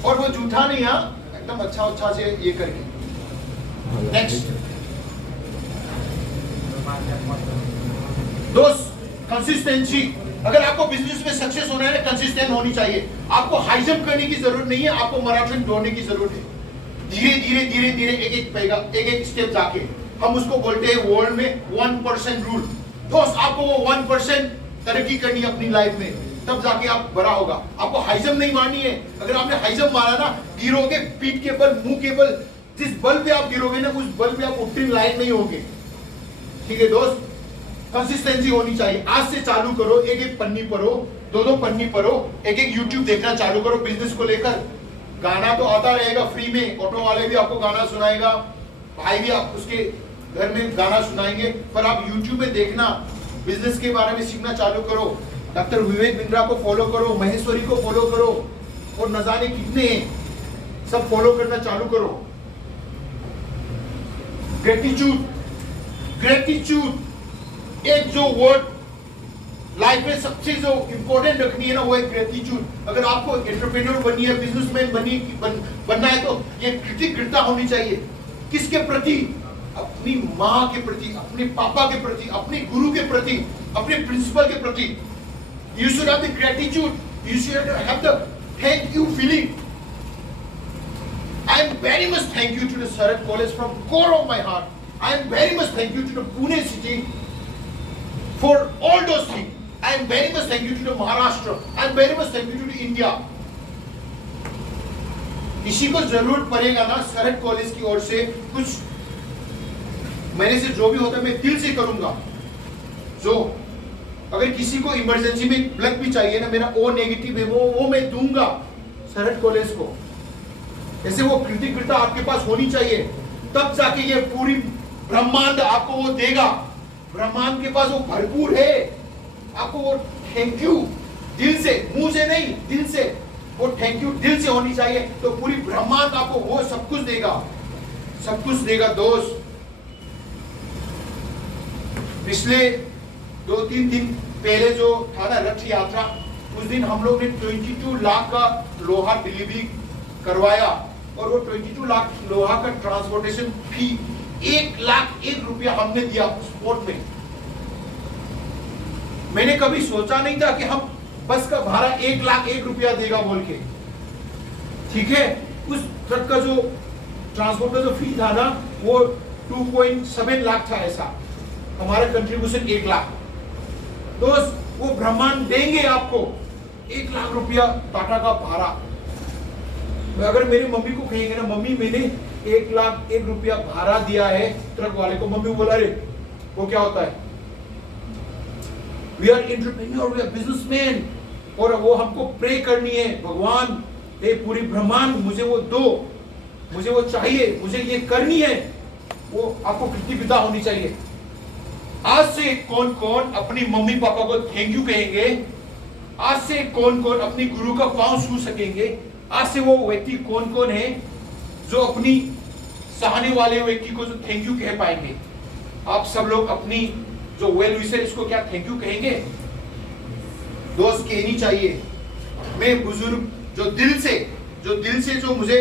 और वो जूठा नहीं, एकदम अच्छा से ये करके। नेक्स्ट दोस्त, कंसिस्टेंसी। अगर आपको बिजनेस में सक्सेस होना है, कंसिस्टेंट होनी चाहिए। आपको हाई जंप करने की जरूरत नहीं है, आपको मैराथन दौड़ने की जरूरत है। धीरे धीरे एक स्टेप जाके, हम उसको बोलते हैं वर्ल्ड में 1% रूल। दोस्त, आपको वो 1% तरक्की करनी है अपनी लाइफ में, तब जाके आप बड़ा होगा। आपको हाई जंप नहीं मारनी है। अगर आपने हाई जंप मारा ना, गिरोगे पीठ के बल, मुंह के बल, जिस बल पे आप गिरोगे ना, उस बल पे आप उतनी लायक नहीं होगे। ठीक है दोस्त, कंसिस्टेंसी होनी चाहिए। आज से चालू करो, एक पन्नी पढ़ो, 2 पन्नी पढ़ो, एक यूट्यूब देखना चालू करो बिजनेस को लेकर। गाना तो आता रहेगा फ्री में, ऑटो वाले भी आपको गाना सुनाएगा, भाई भी आप उसके घर में गाना सुनाएंगे, पर आप यूट्यूब में देखना, बिजनेस के बारे में सीखना चालू करो। डॉक्टर विवेक बिंद्रा को फॉलो करो, महेश्वरी को फॉलो करो, और न जाने कितने हैं, सब फॉलो करना चालू करो। ग्रेटिट्यूड, एक जो वर्ड लाइफ में सबसे जो इंपॉर्टेंट रखनी है ना, वो है ग्रेटिट्यूड। अगर आपको एंटरप्रेन्योर बननी है, बिजनेसमैन बनना है, तो ये कृतज्ञता होनी चाहिए। किसके प्रति? अपनी माँ के प्रति, अपने पापा के प्रति, अपने गुरु के प्रति, अपने प्रिंसिपल के प्रति। You should have the gratitude. You should have the thank you feeling. I am very much thank you to the Sarat College from core of my heart. I am very much thank you to the Pune city for all those things. I am very much thank you to the Maharashtra. I am very much thank you to the India. किसी को जरूरत पड़ेगा ना, सरट college की ओर से कुछ मेरे से जो भी होता है मैं दिल से करूंगा। जो अगर किसी को इमरजेंसी में ब्लड भी चाहिए ना, मेरा ओ नेगेटिव है, वो मैं दूंगा सरट कॉलेज को। ऐसे वो कृतज्ञता आपके पास होनी चाहिए, तब जाके ये पूरी ब्रह्मांड आपको वो देगा। ब्रह्मांड के पास वो भरपूर है, आपको वो थैंक यू दिल से, मुंह से नहीं, दिल से वो थैंक यू दिल से होनी चाहिए। तो पूरी ब्रह्मांड आपको वो सब कुछ देगा, सब कुछ देगा दोस्त। पिछले 2-3 दिन पहले जो था ना रथ यात्रा, उस दिन हम लोग ने 22 लाख का लोहा डिलीवरी करवाया, और वो 22 लाख लोहा का ट्रांसपोर्टेशन फी 1 लाख 1 रुपया हमने दिया स्पोर्ट में। मैंने कभी सोचा नहीं था कि हम बस का भाड़ा 1 लाख 1 रुपया देगा बोल के, ठीक है। उस ट्रक का जो ट्रांसपोर्ट का जो फी था ना, वो 2.7 लाख था, ऐसा हमारा कंट्रीब्यूशन 1 लाख। दोस्त, वो ब्रह्मांड देंगे आपको 1 लाख रुपया टाटा का भाड़ा। अगर मेरी मम्मी को कहेंगे ना, मम्मी मैंने 1 लाख 1 रुपया भाड़ा दिया है ट्रक वाले को, मम्मी बोला रे वो क्या होता है? We are entrepreneur, we are businessman, और वो हमको प्रे करनी है, भगवान हे पूरी ब्रह्मांड मुझे वो दो, मुझे वो चाहिए, मुझे ये करनी है, वो आपको कृतज्ञता होनी चाहिए। आज से कौन कौन अपनी मम्मी पापा को थैंक यू कहेंगे? आज से कौन कौन अपनी गुरु का पांव छू सकेंगे? आज से वो व्यक्ति कौन कौन है जो अपनी चाहने वाले व्यक्ति को जो थैंक यू कह पाएंगे? आप सब लोग अपनी जो वेल विशर इसको क्या थैंक यू कहेंगे? दोस्त कहनी चाहिए। मैं बुजुर्ग जो दिल से जो मुझे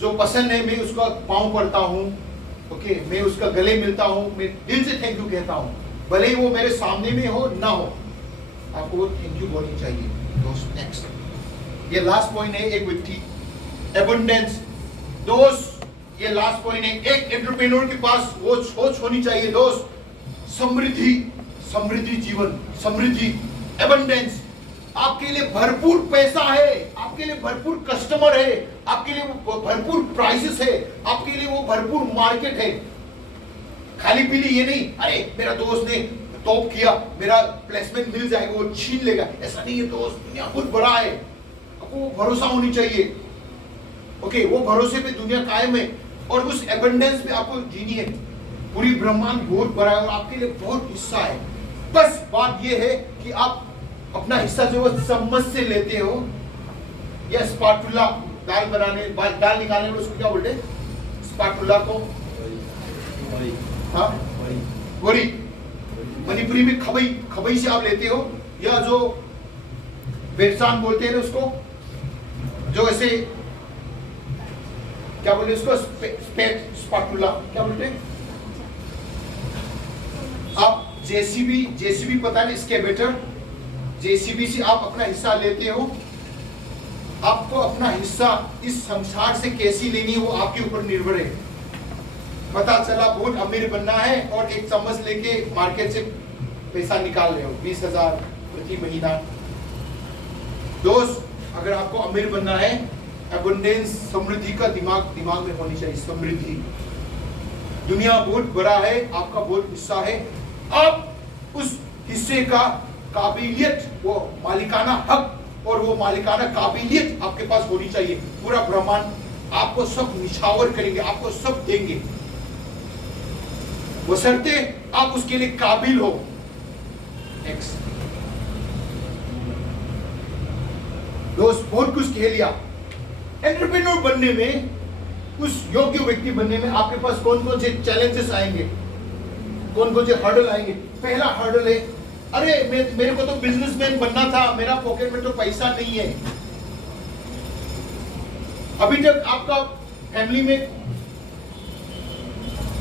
जो पसंद है, मैं उसका पांव पड़ता हूँ, ओके, मैं उसका गले मिलता हूँ, मैं दिल से थैंक यू कहता हूँ, भले ही वो मेरे सामने में हो ना हो, आपको वो थैंक यू बोलनी चाहिए। दोस्त नेक्स्ट, ये लास्ट पॉइंट है, एक व्यक्ति एबंडेंस। दोस्त ये लास्ट पॉइंट है, एक एंटरप्रेन्योर के पास वो सोच होनी चाहिए दोस्त, समृद्धि जीवन, समृद्धि, एबंडेंस। आपके लिए भरपूर पैसा है, आपके लिए भरपूर कस्टमर है, आपके लिए भरपूर प्राइसेस है, आपके लिए वो भरपूर मार्केट है। खाली पीली ये नहीं, अरे मेरा दोस्त ने टॉप किया, मेरा प्लेसमेंट मिल जाएगा, वो छीन लेगा, ऐसा नहीं है दोस्त। दुनिया बहुत बड़ा है, आपको वो भरोसा होनी चाहिए, ओके, वो भरोसे पे दुनिया कायम है और उस एबंडेंस पे आपको जीनी है। पूरी ब्रह्मांड बहुत बड़ा है और आपके लिए बहुत हिस्सा है। बस बात ये है कि आप अपना हिस्सा जो है समझ से लेते हो, या स्पाटुला दाल बनाने, दाल निकालने में उसको क्या बोलते हैं? स्पाटुला को हाँ वरी, मणिपुरी में खबई से आप लेते हो, या जो बेरसान बोलते हैं उसको, जो ऐसे क्या बोलते हैं उसको, स्पाटुला क्या बोलते हैं आप? जेसीबी पता है, एक्सकेवेटर, जेसीबी से आप अपना हिस्सा लेते हो। आपको अपना हिस्सा इस संसार से कैसी लेनी है वो आपके ऊपर निर्भर है। पता चला बहुत अमीर बनना है और एक चम्मच लेके मार्केट से पैसा निकाल रहे हो 20,000 प्रति महीना। दोस्त अगर आपको अमीर बनना है, एबंडेंस, समृद्धि का दिमाग में होनी चाहिए। समृद्धि, दुनिया बहुत बड़ा है, आपका बहुत हिस्सा है, आप उस हिस्से का काबिलियत, वो मालिकाना हक और वो मालिकाना काबिलियत आपके पास होनी चाहिए। पूरा ब्रह्मांड आपको सब निछावर करेंगे, आपको सब देंगे, बशर्ते आप उसके लिए काबिल हो। नेक्स्ट, दोस्त बहुत कुछ कह लिया। एंटरप्रेन्योर बनने में, उस योग्य व्यक्ति बनने में आपके पास कौन कौन से चैलेंजेस आएंगे, कौन कौन से हर्डल आएंगे? पहला हर्डल है, अरे मेरे को तो बिजनेसमैन बनना था, मेरा पॉकेट में तो पैसा नहीं है। अभी तक आपका फैमिली में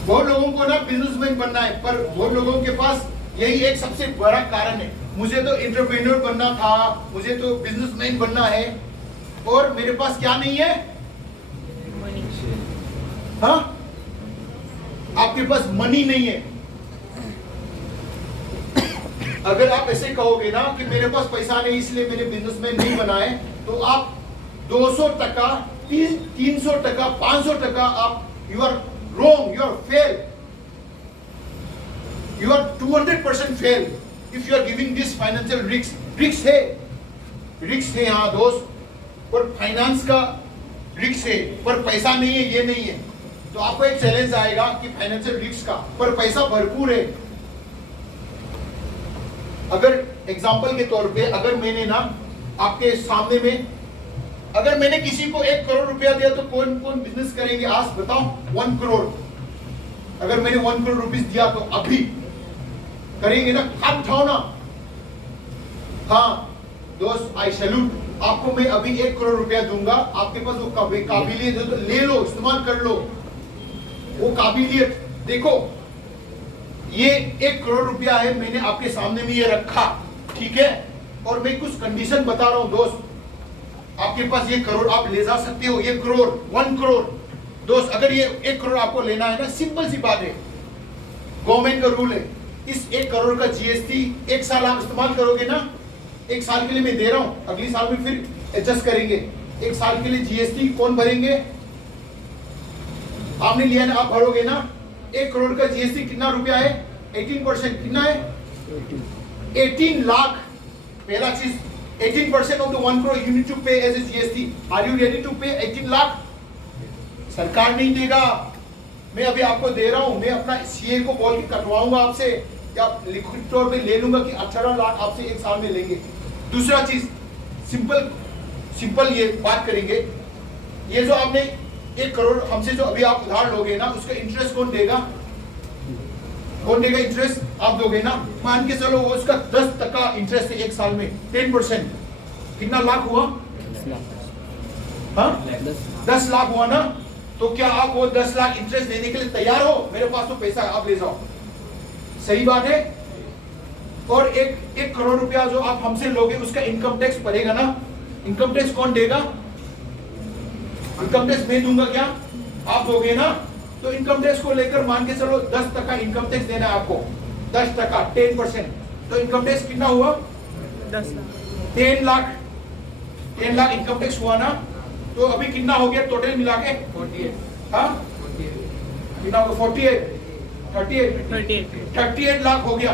बहुत लोगों को ना बिजनेसमैन बनना है, पर बहुत लोगों के पास यही एक सबसे बड़ा कारण है, मुझे तो एंटरप्रेन्योर बनना था, मुझे तो बिजनेसमैन बनना है, और मेरे पास क्या नहीं है? हाँ, आपके पास मनी नहीं है। अगर आप ऐसे कहोगे ना कि मेरे पास पैसा नहीं इसलिए मैंने बिजनेसमैन नहीं बना है, तो आप 200%, 300%, 500% आप, you are wrong, you are fail, you are 200% fail if you are giving this financial risk है यहाँ दोस्त, पर फाइनेंस का रिस्क है, पर पैसा नहीं है, ये नहीं है। तो आपको एक चैलेंज आएगा कि फाइनेंशियल रिस्क का, पर पैसा भरपूर है। अगर एग्जांपल के तौर पे, अगर मैंने ना आपके सामने में, अगर मैंने किसी को 1 करोड़ रुपया दिया तो कौन कौन बिजनेस करेंगे? आज बताओ। 1 करोड़, अगर मैंने 1 करोड़ रुपीस दिया तो अभी करेंगे ना? हाथ उठाओ ना। हाँ दोस्त, आई सैल्यूट आपको। मैं अभी 1 करोड़ रुपया दूंगा, आपके पास वो काबिलियत है तो ले लो, इस्तेमाल कर लो वो काबिलियत। देखो ये 1 करोड़ रुपया है, मैंने आपके सामने में ये रखा, ठीक है, और मैं कुछ कंडीशन बता रहा हूं दोस्त। आपके पास ये करोड़ आप ले जा सकते हो, ये करोड़, 1 करोड़। दोस्त अगर ये 1 करोड़ आपको लेना है ना, सिंपल सी बात है, गवर्नमेंट का रूल है, इस 1 करोड़ का जीएसटी 1 साल आप इस्तेमाल करोगे ना, 1 साल के लिए मैं दे रहा हूं, अगली साल में फिर एडजस्ट करेंगे। 1 साल के लिए जीएसटी कौन भरेंगे? आपने लिया ना, आप भरोगे ना। 1 करोड़ का जीएसटी कितना रुपया है? 18%। कितना है? 18 लाख। पहला चीज 18% of the 1 crore you need to pay as a GST. Are you ready to pay 18 lakh? सरकार नहीं देगा, मैं अभी आपको दे रहा हूं, मैं अपना सीए को बोल के कटवाऊंगा आपसे, या लिक्विड तौर पे ले लूंगा कि 18 लाख आपसे एक साल में लेंगे। दूसरा चीज सिंपल ये बात करेंगे, ये जो आपने 1 करोड़ हमसे जो अभी आप उधार लोगे ना, उसका इंटरेस्ट कौन देगा? कौन देगा इंटरेस्ट? आप दोगे ना। मान के चलो वो उसका 10% इंटरेस्ट है एक साल में, 10%, कितना लाख हुआ? 10 लाख हुआ ना। तो क्या आप वो 10 लाख इंटरेस्ट देने के लिए तैयार हो? मेरे पास तो पैसा है, आप ले जाओ। सही बात है। और एक करोड़ रुपया जो आप हमसे लोगे उसका इनकम टैक्स पड़ेगा ना। इनकम टैक्स कौन देगा? इनकम टैक्स मैं दूंगा क्या? आप दोगे ना। तो इनकम टैक्स को लेकर मान के चलो 10% इनकम टैक्स देना है आपको, 10%, 10%। तो इनकम टैक्स कितना हुआ? 10 लाख। 10 लाख, 10 लाख इनकम टैक्स हुआ ना। तो अभी कितना हो गया टोटल मिला के? 48। हाँ, कितना हो गया? 38 लाख हो गया।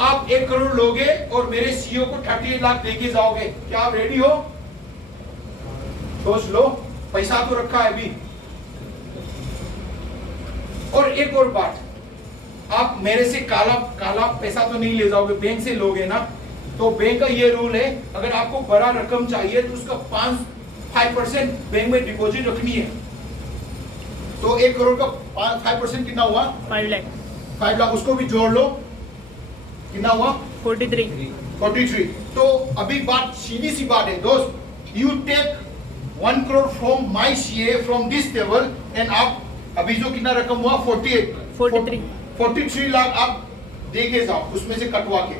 आप 1 करोड़ लोगे और मेरे सीईओ को 38 लाख देके जाओगे, क्या आप रेडी हो? सोच लो, पैसा तो रखा है अभी। और एक और बात, आप मेरे से काला पैसा तो नहीं ले जाओगे, बैंक से लोगे ना। तो बैंक का ये रूल है, अगर आपको बड़ा रकम चाहिए तो उसका 5% बैंक में डिपॉजिट रखनी है। तो 1 करोड़ का 5% कितना हुआ? 5 लाख। 5 लाख, उसको भी जोड़ लो, कितना हुआ? 43। तो अभी बात सीधी सी बात है दोस्त, you take 1 crore from my CA from this table and आप अभी जो कितना रकम हुआ? 43 लाख आप देके जाओ उसमें से कटवा के।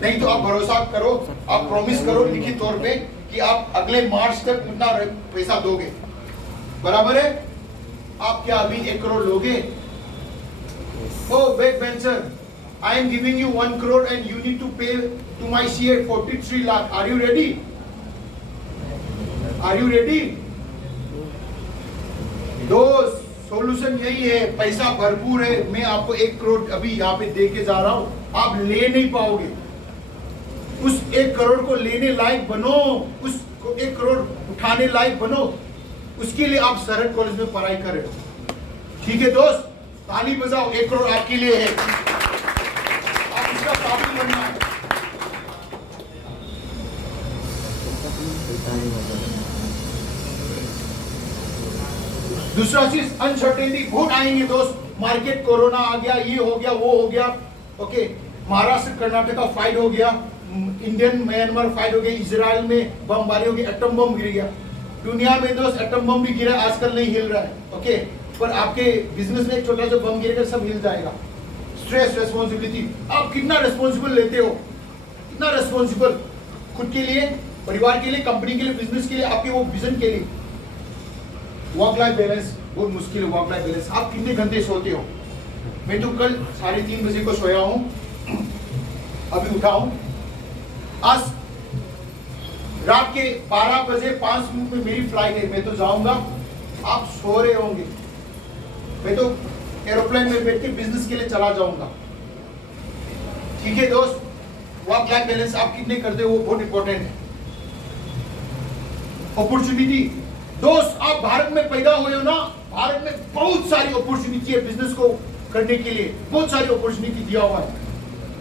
नहीं तो आप भरोसा करो, आप प्रॉमिस करो लिखित तौर पे कि आप अगले मार्च तक उतना पैसा दोगे, बराबर है? आप क्या अभी 1 करोड़ लोगे? O back bencher, I am giving you 1 crore and you need to pay to my CA 43 lakh. Are you ready? Are you ready? दोस्त, सॉल्यूशन यही है, पैसा भरपूर है। मैं आपको 1 करोड़ अभी यहाँ पे दे के जा रहा हूं, आप ले नहीं पाओगे। उस 1 करोड़ को लेने लायक बनो, उस 1 करोड़ उठाने लायक बनो, उसके लिए आप सरहद कॉलेज में पढ़ाई कर रहे हो। ठीक है दोस्त, ताली बजाओ, 1 करोड़ आपके लिए है, आप इसका काबिल बनना है। दूसरा चीज, अनसर्टेनिटी बहुत आएंगे दोस्त, मार्केट कोरोना आ गया, ये हो गया, वो हो गया। ओके, महाराष्ट्र कर्नाटका फाइट हो गया, इंडियन म्यांमार फाइट हो गया, इजराइल में बमबारी हो गई, एटम बम गिर गया। दुनिया में दोस्त एटम बम भी गिरा, आजकल नहीं हिल रहा है। ओके, पर आपके बिजनेस में एक छोटा सा बम गिरेगा, सब हिल जाएगा। स्ट्रेस, रेस्पॉन्सिबिलिटी, आप कितना रेस्पॉन्सिबल लेते हो? कितना रेस्पॉन्सिबल खुद के लिए, परिवार के लिए, कंपनी के लिए, बिजनेस के लिए, आपके वो विजन के लिए। वर्क लाइफ बैलेंस बहुत मुश्किल है। वर्क लाइफ बैलेंस, आप कितने घंटे सोते हो? मैं तो कल 3:30 बजे को सोया हूं, अभी उठा हूं। आज रात के 12 बजे 5 मिनट में मेरी फ्लाइट है, मैं तो जाऊंगा, आप सो रहे होंगे। मैं तो एरोप्लेन में बैठ के बिजनेस के लिए चला जाऊंगा। ठीक है दोस्त, वर्क लाइफ बैलेंस आप कितने करते हो वो बहुत इंपॉर्टेंट है। अपॉर्चुनिटी, दोस्त आप भारत में पैदा हुए हो ना, भारत में बहुत सारी अपॉर्चुनिटी है बिजनेस को करने के लिए, बहुत सारी अपॉर्चुनिटी दिया हुआ है।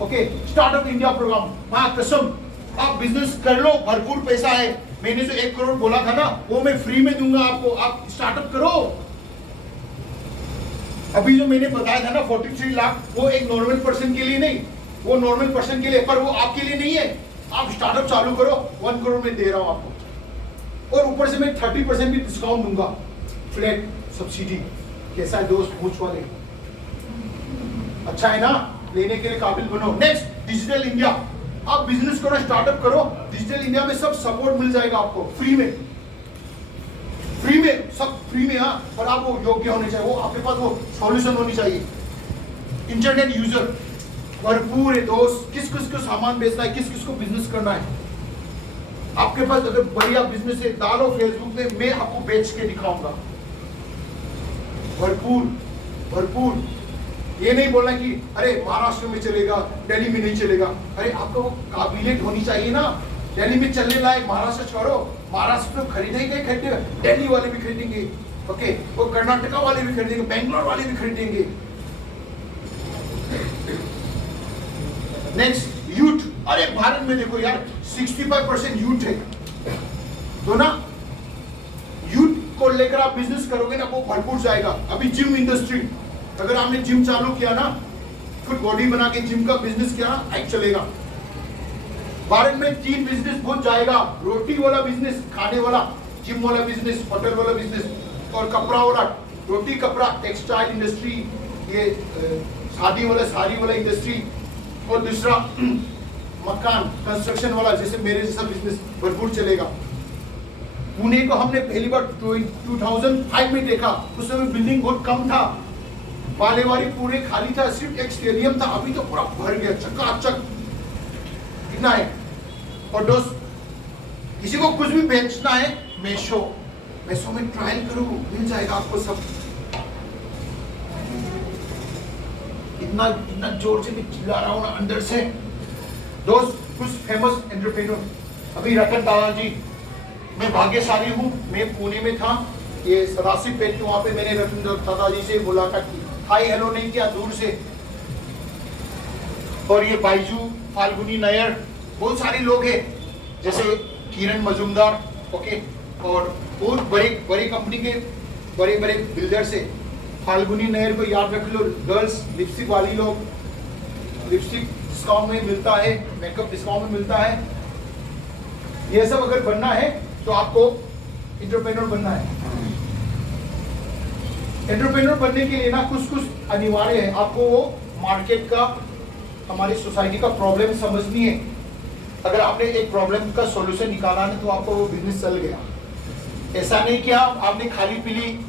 ओके, स्टार्टअप इंडिया प्रोग्राम, हाँ कसम, आप बिजनेस कर लो, भरपूर पैसा है। मैंने जो 1 करोड़ बोला था ना, वो मैं फ्री में दूंगा आपको, आप स्टार्टअप करो। अभी जो मैंने बताया था ना 43 लाख, वो एक नॉर्मल पर्सन के लिए नहीं, वो नॉर्मल पर्सन के लिए, पर वो आपके लिए नहीं है। आप स्टार्टअप चालू करो, 1 करोड़ में दे रहा हूं आपको, और ऊपर से मैं 30% भी डिस्काउंट दूंगा, फ्लैट सब्सिडी। कैसा है दोस्त, पूछ वाले? अच्छा है ना, लेने के लिए काबिल बनो। नेक्स्ट, डिजिटल इंडिया, आप बिजनेस करो, स्टार्टअप करो, डिजिटल इंडिया में सब सपोर्ट मिल जाएगा आपको फ्री में, फ्री में, सब फ्री में। हाँ, पर आप वो योग्य होने चाहिए, वो आपके पास वो सॉल्यूशन होनी चाहिए। इंटरनेट यूजर भरपूर है दोस्त, किस किस को सामान बेचना है, किस किस को बिजनेस करना है। आपके पास अगर बढ़िया बिजनेस है, डालो फेसबुक में, मैं आपको बेच के दिखाऊंगा। भरपूर भरपूर ये नहीं बोलना कि अरे महाराष्ट्र में चलेगा, दिल्ली में नहीं चलेगा। अरे आपको वो काबिलियत होनी चाहिए ना। दिल्ली में चलने लायक, महाराष्ट्र छोड़ो, महाराष्ट्र तो खरीदेंगे, दिल्ली वाले भी खरीदेंगे, ओके, वो कर्नाटका वाले भी खरीदेंगे, बेंगलोर वाले भी खरीदेंगे। Next, youth. अरे भारत में देखो यार 65% यूथ है, तो ना यूथ को लेकर आप बिजनेस करोगे ना, वो भरपूर जाएगा। अभी जिम इंडस्ट्री, अगर आपने जिम चालू किया ना, खुद बॉडी बना के जिम का बिजनेस किया ना, एक चलेगा। भारत में 3 बिजनेस बहुत जाएगा, रोटी वाला बिजनेस, खाने वाला, जिम वाला बिजनेस, होटल वाला बिजनेस, और कपड़ा वाला, रोटी कपड़ा, टेक्सटाइल इंडस्ट्री, ये शादी वाला इंडस्ट्री, और दूसरा मकान कंस्ट्रक्शन वाला, जैसे मेरे जैसा बिजनेस भरपूर चलेगा। पुणे को हमने पहली बार 2005 में देखा, उस समय बिल्डिंग बहुत कम था, बालेवाड़ी पूरे खाली था, सिर्फ एक स्टेडियम था, अभी तो पूरा भर गया, चकाचक कितना है। और दोस्त, किसी को कुछ भी बेचना है, मेशो में ट्रायल करो, मिल जाएगा आपको सब। इतना जोर से भी चिल्ला रहा हूं ना अंदर से। दोस्त, कुछ फेमस एंटरप्रेन्योर, अभी रतन टाटा जी, मैं भाग्यशाली हूँ, मैं पुणे में था, ये सदाशिव पेट, वहां पे मैंने रतन टाटा जी से मुलाकात की, हाय हेलो नहीं किया, दूर से। और ये बाइजू, फाल्गुनी नायर, बहुत सारे लोग हैं, जैसे किरण मजूमदार, ओके, और बहुत बड़े कंपनी के बड़े बिल्डर्स है। फाल्गुनी नायर को याद रख लो, गर्ल्स लिपस्टिक वाली लोग, लिपस्टिक डिस्काउंट में मिलता है, मेकअप डिस्काउंट में मिलता है। ये सब अगर बनना है तो आपको एंटरप्रेन्योर बनना है। एंटरप्रेन्योर बनने के लिए ना कुछ अनिवार्य है। आपको वो मार्केट का, हमारी सोसाइटी का प्रॉब्लम समझनी है। अगर आपने एक प्रॉब्लम का सॉल्यूशन निकाला ना, तो आपको वो बिजनेस चल गया। ऐसा नहीं कि आपने खाली पीली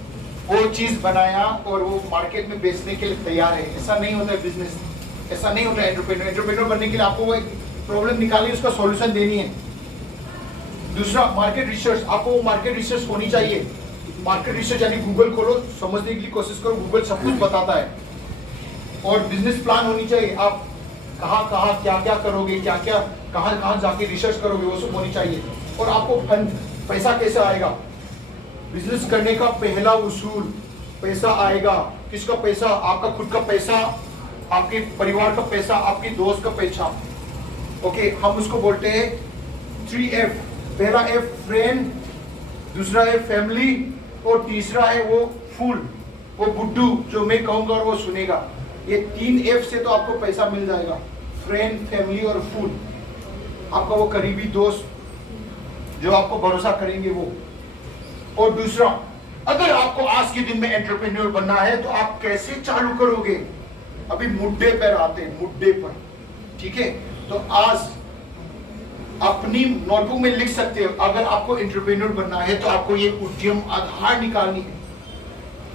वो चीज बनाया और वो मार्केट में बेचने के लिए तैयार है, ऐसा नहीं होता है बिजनेस, ऐसा नहीं होता है एंटरप्रेन्योर। एंटरप्रेन्योर बनने के लिए आपको वो एक प्रॉब्लम निकाली, उसका सॉल्यूशन देनी है। दूसरा, मार्केट रिसर्च, आपको वो मार्केट रिसर्च होनी चाहिए। मार्केट रिसर्च यानी गूगल खोलो, समझने की कोशिश करो, गूगल सब कुछ बताता है। और बिजनेस प्लान होनी चाहिए, आप कहाँ क्या करोगे, कहाँ जाके रिसर्च करोगे, वो सब होनी चाहिए। और आपको फंड, पैसा कैसे आएगा, बिजनेस करने का पहला उसूल, पैसा आएगा। किसका पैसा? आपका खुद का पैसा, आपके परिवार का पैसा, आपके दोस्त का पैसा, ओके। हम उसको बोलते हैं 3F। पहला F फ्रेंड, दूसरा है फैमिली, और तीसरा है वो फूल, वो बुड्ढू जो मैं कहूंगा और वो सुनेगा। ये 3 F से तो आपको पैसा मिल जाएगा, फ्रेंड, फैमिली और फूल। आपका वो करीबी दोस्त जो आपको भरोसा करेंगे वो। और दूसरा, अगर आपको आज के दिन में एंटरप्रेन्योर बनना है तो आप कैसे चालू करोगे? अभी मुद्दे पर आते हैं, मुद्दे पर, ठीक है। तो आज अपनी नोटबुक में लिख सकते हो, अगर आपको एंटरप्रेन्योर बनना है तो आपको ये उद्यम आधार निकालनी है।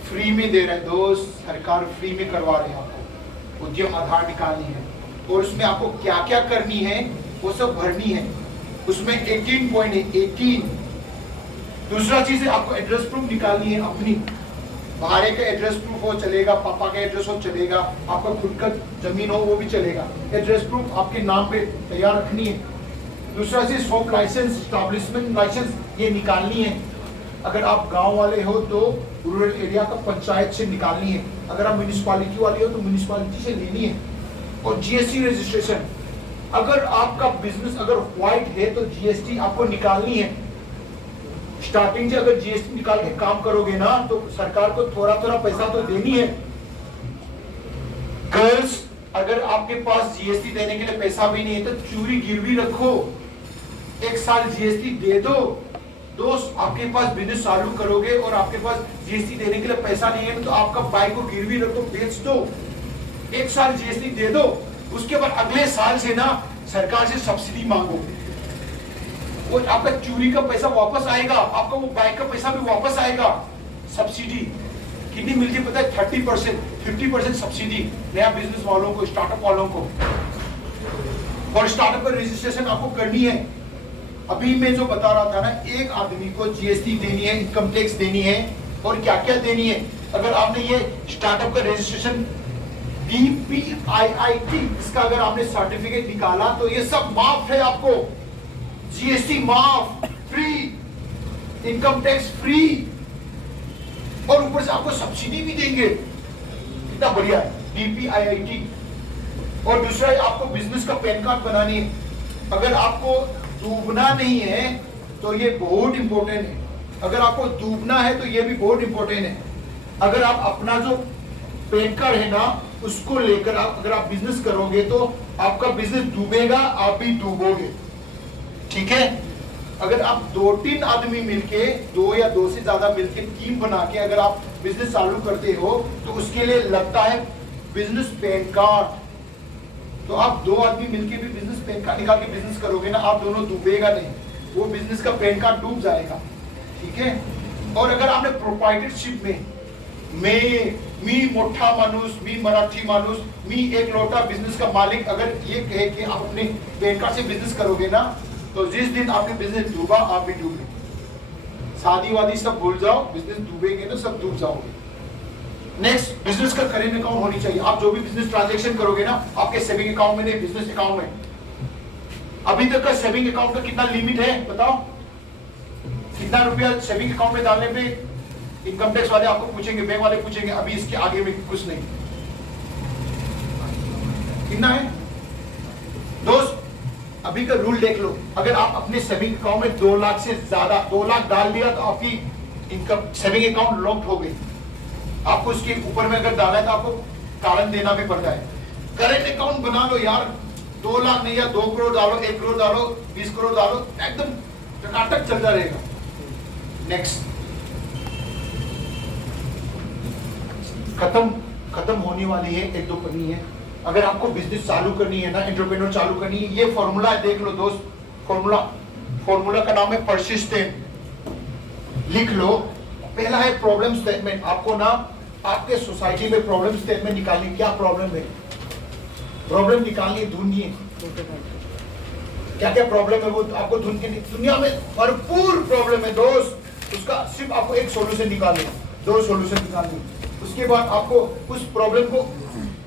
फ्री में दे रहे हैं दोस्त, सरकार फ्री में करवा रहे हैं आपको, उद्यम आधार निकालनी है। और उसमें आपको क्या क्या करनी है वो सब भरनी है। उसमें 18 पॉइंट है, 18। दूसरा चीज है, आपको एड्रेस प्रूफ निकालनी है अपनी। भाड़े का एड्रेस प्रूफ हो चलेगा, पापा का एड्रेस हो चलेगा, आपका खुद का जमीन हो वो भी चलेगा। एड्रेस प्रूफ आपके नाम पे तैयार रखनी है। दूसरा चीज, शॉप लाइसेंस, स्टैब्लिशमेंट लाइसेंस, ये निकालनी है। अगर आप गांव वाले हो तो रूरल एरिया का पंचायत से निकालनी है। अगर आप म्यूनिसिपालिटी वाले हो तो म्यूनिसिपालिटी से लेनी है। और जीएसटी रजिस्ट्रेशन, अगर आपका बिजनेस अगर व्हाइट है तो जीएसटी आपको निकालनी है। स्टार्टिंग से अगर जीएसटी निकाल के काम करोगे ना तो सरकार को थोड़ा पैसा तो देनी है। गर्ल्स, अगर आपके पास जीएसटी देने के लिए पैसा भी नहीं है तो चूरी गिरवी रखो, 1 साल जीएसटी दे दो। दोस्त, आपके पास बिजनेस चालू करोगे और आपके पास जीएसटी देने के लिए पैसा नहीं है तो आपका बाइक को गिरवी रखो, बेच दो, 1 साल जीएसटी दे दो। उसके बाद अगले साल से ना सरकार से सब्सिडी मांगो, वो आपका चोरी का पैसा वापस आएगा, आपका वो बाइक का पैसा भी वापस आएगा। सब्सिडी कितनी मिलती है पता है? 30%, 50% सब्सिडी नया बिजनेस वालों को, स्टार्टअप वालों को। और स्टार्टअप पर रजिस्ट्रेशन आपको करनी है। अभी मैं जो बता रहा था ना, एक आदमी को जीएसटी देनी है, इनकम टैक्स देनी है, और क्या क्या देनी है। अगर आपने ये स्टार्टअप का रजिस्ट्रेशन DPIIT, इसका अगर आपने सर्टिफिकेट निकाला तो ये सब माफ है आपको, GST माफ, फ्री, इनकम टैक्स फ्री, और ऊपर से आपको सब्सिडी भी देंगे। कितना बढ़िया है DPIIT। और दूसरा है, आपको बिजनेस का पैन कार्ड बनानी है। अगर आपको डूबना नहीं है तो ये बहुत इंपॉर्टेंट है। अगर आपको डूबना है तो ये भी बहुत इंपॉर्टेंट है। अगर आप अपना जो पैन कार्ड है ना, उसको लेकर अगर आप बिजनेस करोगे तो आपका बिजनेस डूबेगा, आप भी डूबोगे। ठीक है। अगर आप 2-3 आदमी मिलके, 2 या 2 से ज्यादा मिलके टीम बना के अगर आप बिजनेस चालू करते हो तो उसके लिए लगता है बिजनेस पैन कार्ड। तो आप 2 आदमी मिलके भी बिजनेस पैन कार्ड निकाल के बिजनेस करोगे ना, आप दोनों डूबेगा नहीं, वो बिजनेस का पैन कार्ड डूब जाएगा। ठीक है। और अगर आपने प्रोप्राइटरशिप में मी मोठा माणूस, मी मराठी माणूस, मी एक लोटा बिजनेस का मालिक, अगर ये कहे कि आप अपने पैन कार्ड से बिजनेस करोगे ना, तो जिस दिन आपके बिजनेस डूबा आप भी डूबे। शादी वादी सब भूल जाओ, बिजनेस डूबेगे ना सब डूब जाओगे। नेक्स्ट, बिजनेस का करेंट अकाउंट होनी चाहिए। आप जो भी बिजनेस ट्रांजैक्शन करोगे ना, आपके सेविंग अकाउंट में नहीं, बिजनेस अकाउंट में। अभी तक का सेविंग अकाउंट का कितना लिमिट है बताओ? कितना रुपया सेविंग अकाउंट में डालने पे इनकम टैक्स वाले आपको पूछेंगे, बैंक वाले पूछेंगे, अभी इसके आगे में कुछ नहीं। कितना है दोस्त? अभी का रूल देख लो। अगर आप अपने सेविंग अकाउंट में 2 लाख से ज्यादा, 2 लाख डाल दिया तो आपकी इनकम सेविंग अकाउंट लॉक्ड हो गई। आपको उसके ऊपर में अगर डाला है तो आपको कारण देना भी पड़ता है। करेंट अकाउंट बना लो यार, 2 लाख नहीं या 2 करोड़ डालो, 1 करोड़ डालो, 20 करोड़ डालो, एकदम टकाटक चलता रहेगा। नेक्स्ट, खत्म होने वाली है, 1-2 पन्नी है। अगर आपको बिजनेस चालू करनी है ना, एंटरप्रेन्योर चालू करनी है, ये फॉर्मूला देख लो दोस्त। फॉर्मूला का नाम है परसिस्टेंट। लिख लो। पहला है प्रॉब्लम स्टेटमेंट। आपको ना आपके सोसाइटी में प्रॉब्लम स्टेटमेंट निकालनी, क्या प्रॉब्लम है, प्रॉब्लम निकालनी, ढूंढिए क्या क्या प्रॉब्लम है, वो आपको ढूंढ के। दुनिया में भरपूर प्रॉब्लम है दोस्त, उसका सिर्फ आपको एक सॉल्यूशन निकालना, 2 सॉल्यूशन निकालनी। उसके बाद आपको उस प्रॉब्लम को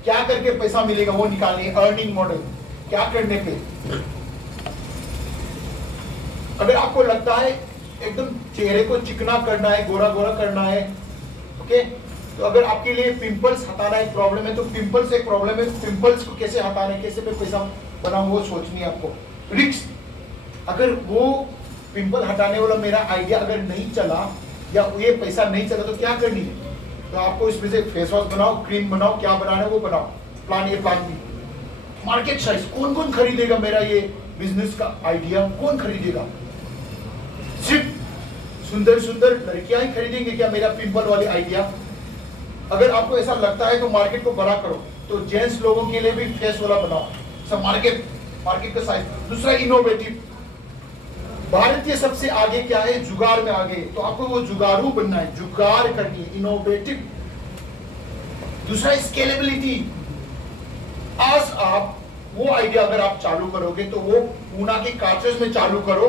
क्या करके पैसा मिलेगा वो निकालनी है, अर्निंग मॉडल क्या करने पे। अगर आपको लगता है एकदम चेहरे को चिकना करना है, गोरा गोरा करना है, ओके, तो अगर आपके लिए पिंपल्स हटाना एक प्रॉब्लम है, तो पिंपल्स एक प्रॉब्लम है, पिंपल्स को कैसे हटाना है, कैसे मैं पैसा बनाऊं, वो सोचनी है आपको। रिस्क, अगर वो पिंपल हटाने वाला मेरा आइडिया अगर नहीं चला या ये पैसा नहीं चला तो क्या करनी है, तो आपको इसमें से फेस वॉश बनाओ, क्रीम बनाओ, क्या बनाना है वो बनाओ, plan A plan B. Market size, कौन कौन खरीदेगा मेरा ये बिजनेस का आइडिया, कौन खरीदेगा? सिर्फ सुंदर सुंदर लड़कियां ही खरीदेंगे क्या मेरा पिंपल वाली आइडिया? अगर आपको ऐसा लगता है तो मार्केट को बड़ा करो, तो जेंट्स लोगों के लिए भी फेस वाला बनाओ, सब मार्केट का साइज। दूसरा इनोवेटिव, भारतीय सबसे आगे क्या है, जुगाड़ में आगे, तो आपको वो जुगाड़ू बनना है, जुगाड़ करनी है, इनोवेटिव। दूसरा स्केलेबिलिटी, आज आप वो आइडिया अगर आप चालू करोगे तो वो पूना के कार्चेस में चालू करो,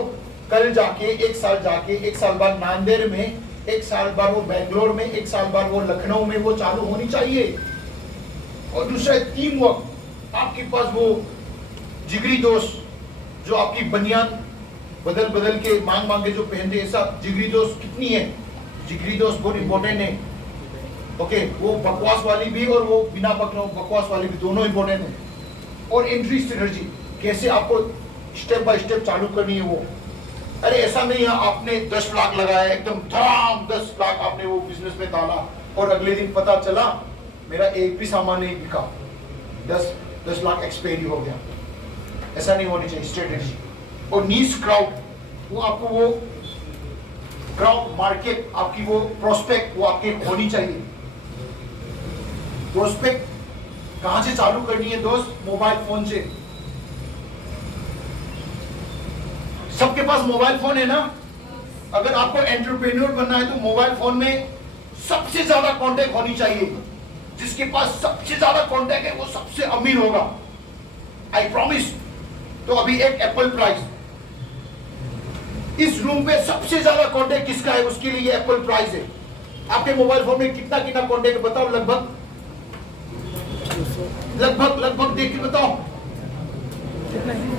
कल जाके 1 साल जाके 1 साल बाद नांदेड़ में, 1 साल बाद वो बेंगलोर में, 1 साल बाद वो लखनऊ में वो चालू होनी चाहिए। और दूसरा टीम वर्क, आपके पास वो जिगरी दोस्त जो आपकी बनियान बदल बदल के मांग के जो पहनते, ऐसा जिगरी दोस्त कितनी है? जिगरी दोस्त बहुत इंपॉर्टेंट है। ओके, वो बकवास वाली भी और वो बिना बकवास वाली भी, दोनों इंपॉर्टेंट है। और एंट्री स्ट्रेटजी, कैसे आपको स्टेप बाय स्टेप चालू करनी है वो। अरे ऐसा नहीं है आपने 10 लाख लगाया, एकदम धड़ाम 10 लाख आपने वो बिजनेस में डाला और अगले दिन पता चला मेरा एक भी सामान नहीं बिका, 10 लाख एक्सपायरी हो गया। ऐसा नहीं होनी चाहिए स्ट्रेटेजी। और नीश क्राउड, वो आपको वो क्राउड मार्केट, आपकी वो प्रोस्पेक्ट वो आपके होनी चाहिए। प्रोस्पेक्ट कहां से चालू करनी है दोस्त? मोबाइल फोन से। सबके पास मोबाइल फोन है ना? अगर आपको एंटरप्रेन्योर बनना है तो मोबाइल फोन में सबसे ज्यादा कांटेक्ट होनी चाहिए। जिसके पास सबसे ज्यादा कांटेक्ट है वो सबसे अमीर होगा, आई प्रॉमिस। तो अभी एक एप्पल प्राइस, इस रूम पे सबसे ज्यादा कांटेक्ट किसका है, उसके लिए एप्पल प्राइस है। आपके मोबाइल फोन में कितना कांटेक्ट बताओ लगभग? लगभग लगभग देख के बताओ। कितना है?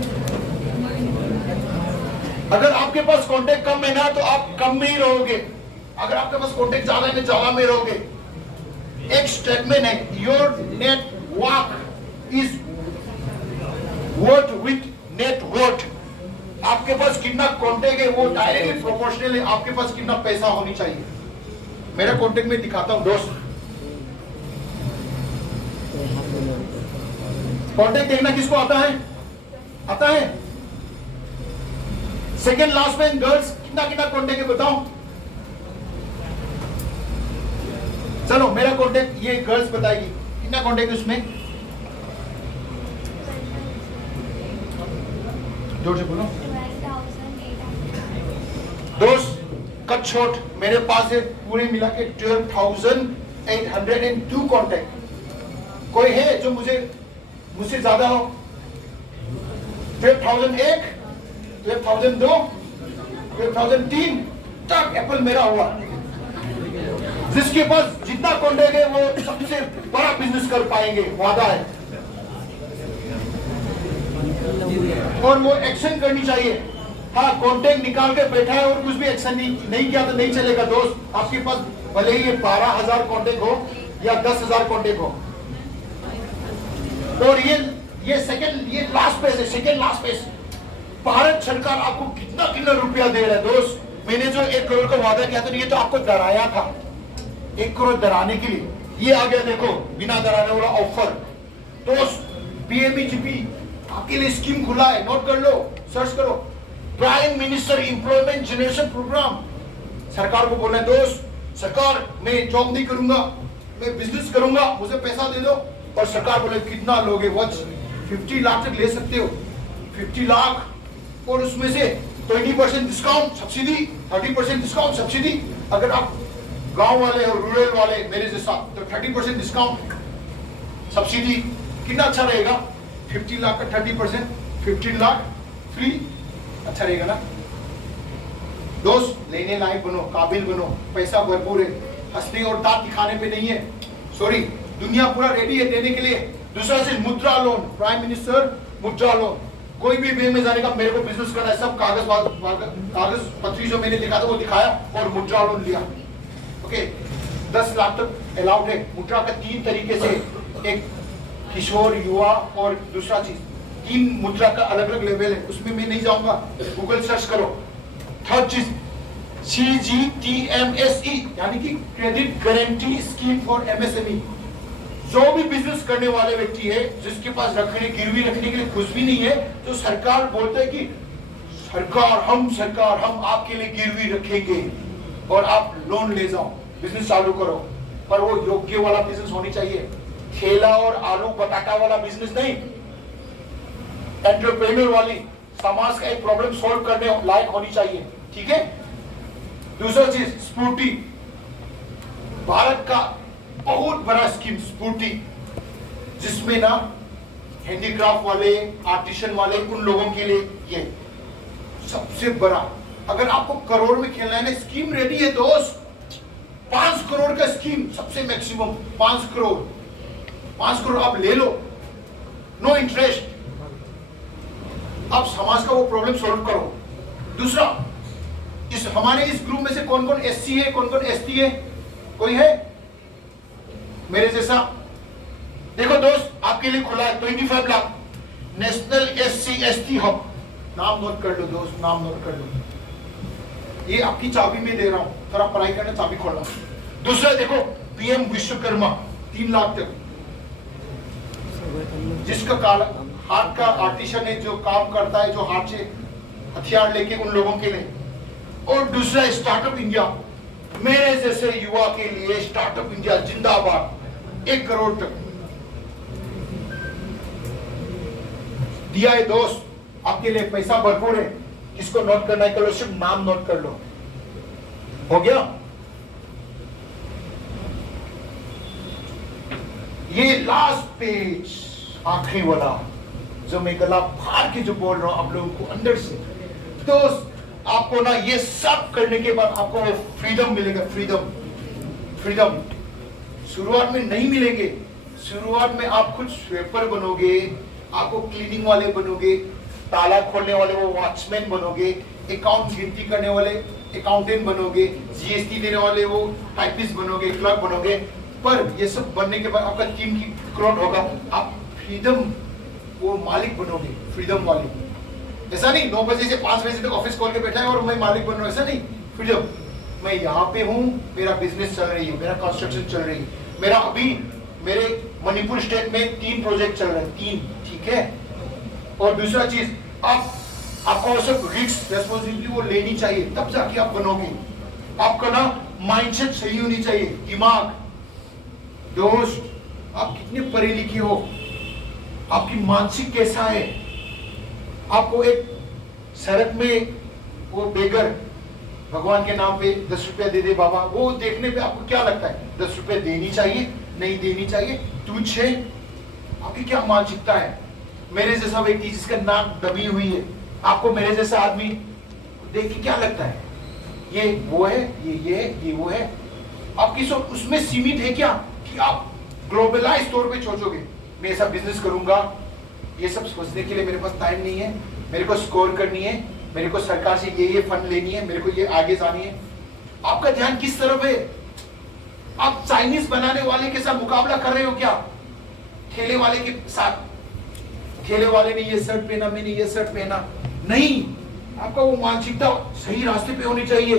अगर आपके पास कांटेक्ट कम है ना तो आप कम में ही रहोगे, अगर आपके पास कांटेक्ट ज्यादा है तो ज्यादा में रहोगे। एक स्टेटमेंट है, your network is worth with net worth. आपके पास कितना कांटेक्ट है वो डायरेक्टली प्रोपोर्शनल है आपके पास कितना पैसा होनी चाहिए। मेरा कांटेक्ट में दिखाता हूं दोस्त, कांटेक्ट देखना किसको आता है? आता है। सेकेंड लास्ट में गर्ल्स कितना कितना कांटेक्ट है बताओ। चलो मेरा कांटेक्ट ये गर्ल्स बताएगी कितना कांटेक्ट है उसमें, जोर से बोलो। 12,800। दोस्त कट शॉर्ट मेरे पास है पूरे मिला के 12,802 कांटेक्ट। कोई है जो मुझसे ज्यादा हो? 12,001, 12,002, 12,003 तक एप्पल मेरा हुआ। जिसके पास जितना कांटेक्ट है वो सबसे बड़ा बिजनेस कर पाएंगे, वादा है। और वो एक्शन करनी चाहिए। हाँ, कांटेक्ट निकाल के बैठा है और कुछ भी एक्शन नहीं किया तो नहीं चलेगा दोस्त। आपके पास भले ही 12,000 कांटेक्ट हो या 10,000 कांटेक्ट हो। और ये सेकंड, ये लास्ट पेज है, सेकंड लास्ट पेज। भारत सरकार आपको कितना कितना रुपया दे रहा है दोस्त। मैंने जो 1 करोड़ का वादा किया था ये तो आपको डराया था, 1 करोड़ डराने के लिए। ये आ गया देखो, बिना डराने वाला ऑफर। दोस्त पीएमईजीपी आपके लिए स्कीम खुला है, नोट कर लो, सर्च करो। Prime minister employment generation programme. सरकार को बोलना है दोस्त, सरकार मैं जॉब नहीं करूंगा, मैं बिजनेस करूंगा, मुझे पैसा दे दो। और सरकार बोले कितना लोगे? वॉच 50 लाख तक ले सकते हो, 50 लाख। और उसमें से 20% डिस्काउंट सब्सिडी, 30% डिस्काउंट सब्सिडी। अगर आप गांव वाले और रूरल वाले मेरे जैसा तो 30% डिस्काउंट सब्सिडी। कितना अच्छा रहेगा? 50 लाख का 30%, 15 लाख फ्री। अच्छा रहेगा ना दोस्त? लेने लायक बनो, काबिल बनो, पैसा भरपूर है, हंसने और दांत दिखाने पे नहीं है। सॉरी, दुनिया पूरा रेडी है देने के लिए। दूसरा चीज मुद्रा लोन, प्राइम मिनिस्टर मुद्रा लोन। कोई भी वे में जाने का, मेरे को बिजनेस करना है, सब कागज पत्री जो मैंने लिखा था वो दिखाया और मुद्रा लोन लिया। ओके, 10 लाख तक अलाउड है। मुद्रा का 3 तरीके से, एक किशोर, युवा और दूसरा चीज, 3 मुद्रा का अलग अलग लेवल है, उसमें मैं नहीं जाऊंगा, गूगल सर्च करो। थर्ड चीज CGTMSE यानी कि credit guarantee scheme for MSME। जो भी बिजनेस करने वाले व्यक्ति है जिसके पास गिरवी रखने के लिए कुछ भी नहीं है, तो सरकार बोलता है कि सरकार हम आपके लिए गिरवी रखेंगे और आप लोन ले जाओ, बिजनेस चालू करो। पर वो योग्य वाला बिजनेस होनी चाहिए, ठेला और आलू बटाटा वाला बिजनेस नहीं, एंटरप्रेन्योर वाली, समाज का एक प्रॉब्लम सॉल्व करने लायक होनी चाहिए। ठीक है। दूसरा चीज स्फूर्ति, भारत का बहुत बड़ा स्कीम स्फूर्ति, जिसमें ना हैंडीक्राफ्ट वाले, आर्टिशन वाले, उन लोगों के लिए ये सबसे बड़ा। अगर आपको करोड़ में खेलना है ना, स्कीम रेडी है दोस्त। 5 करोड़ का स्कीम, सबसे मैक्सिमम 5 करोड़। 5 करोड़ आप ले लो, नो इंटरेस्ट। आप समाज का वो प्रॉब्लम सॉल्व करो। दूसरा, हमारे इस ग्रुप में से कौन कौन SC है, कौन कौन ST है? कोई है मेरे जैसा? देखो दोस्त, आपके लिए खुला है 25 lakh national SC ST hub. नाम नोट कर लो दोस्त, नाम नोट कर लो। ये आपकी चाबी में दे रहा हूं, थोड़ा पढ़ाई करना, चाबी खोलना। दूसरा देखो, PM विश्वकर्मा 3 लाख तक, जिसका हाथ का आर्टिशन है, जो काम करता है, जो हाथ से हथियार लेके, उन लोगों के लिए। और दूसरा स्टार्टअप इंडिया, मेरे जैसे युवा के लिए स्टार्टअप इंडिया जिंदाबाद, 1 करोड़ तक दिया है दोस्त। आपके लिए पैसा भरपूर है। किसको नोट करना है करो, सिर्फ नाम नोट कर लो। हो गया? ये लास्ट पेज, आखिरी वाला, जो मैं गला फाड़ के जो बोल रहा हूं आप लोगों को अंदर से। दोस्त, आपको ना ये सब करने के बाद आपको फ्रीडम मिलेगा। फ्रीडम शुरुआत में नहीं मिलेंगे, शुरुआत में आप खुद स्वेपर बनोगे, आपको क्लीनिंग वाले बनोगे, ताला खोलने वाले वो वॉचमैन बनोगे, अकाउंट गिनती करने वाले अकाउंटेंट बनोगे, जीएसटी देने वाले वो टाइपिस्ट बनोगे, क्लर्क बनोगे। पर ये सब बनने के बाद आपका टीम की ग्रोथ होगा, आप फ्रीडम वो मालिक बनोगे, फ्रीडम वाले। ऐसा नहीं 9 बजे से 5 बजे तक ऑफिस खोल के बैठा है और मैं मालिक बन रहा हूँ, ऐसा नहीं। फ्रीडम, मैं यहाँ पे हूँ, मेरा बिजनेस चल रही है, मेरा कंस्ट्रक्शन चल रही है, मेरा अभी मेरे मणिपुर स्टेट में 3 प्रोजेक्ट चल रहे हैं, 3, ठीक है। और दूसरा चीज, आपको सब रिस्क रेस्पॉन्सिबिलिटी वो लेनी चाहिए, तब जाके आप बनोगे। आपका ना माइंडसेट सही होनी चाहिए, दिमाग। दोस्त, आप कितने पढ़े लिखे हो, आपकी मानसिक कैसा है। आपको एक सड़क में वो बेगर भगवान के नाम पे 10 रुपया दे दे बाबा, वो देखने पे आपको क्या लगता है? 10 रुपया देनी चाहिए, नहीं देनी चाहिए, तुझ है। आपकी क्या मानसिकता है? मेरे जैसा व्यक्ति जिसका नाक दबी हुई है, आपको मेरे जैसा आदमी देख के क्या लगता है? ये वो है, ये है, ये वो है। आपकी सोच उसमें सीमित है क्या कि आप ग्लोबलाइज तौर पे सोचोगे मैं ऐसा बिजनेस करूंगा? ये सब सोचने के लिए मेरे पास टाइम नहीं है। मेरे को स्कोर करनी है, मेरे को सरकार से ये फंड लेनी है, मेरे को ये आगे जानी है। आपका ध्यान किस तरफ है? आप चाइनीज बनाने वाले के साथ मुकाबला कर रहे हो क्या? ठेले वाले के साथ, ठेले वाले ने ये शर्ट पहना, मैंने ये शर्ट पहना, नहीं। आपका वो मानसिकता सही रास्ते पे होनी चाहिए।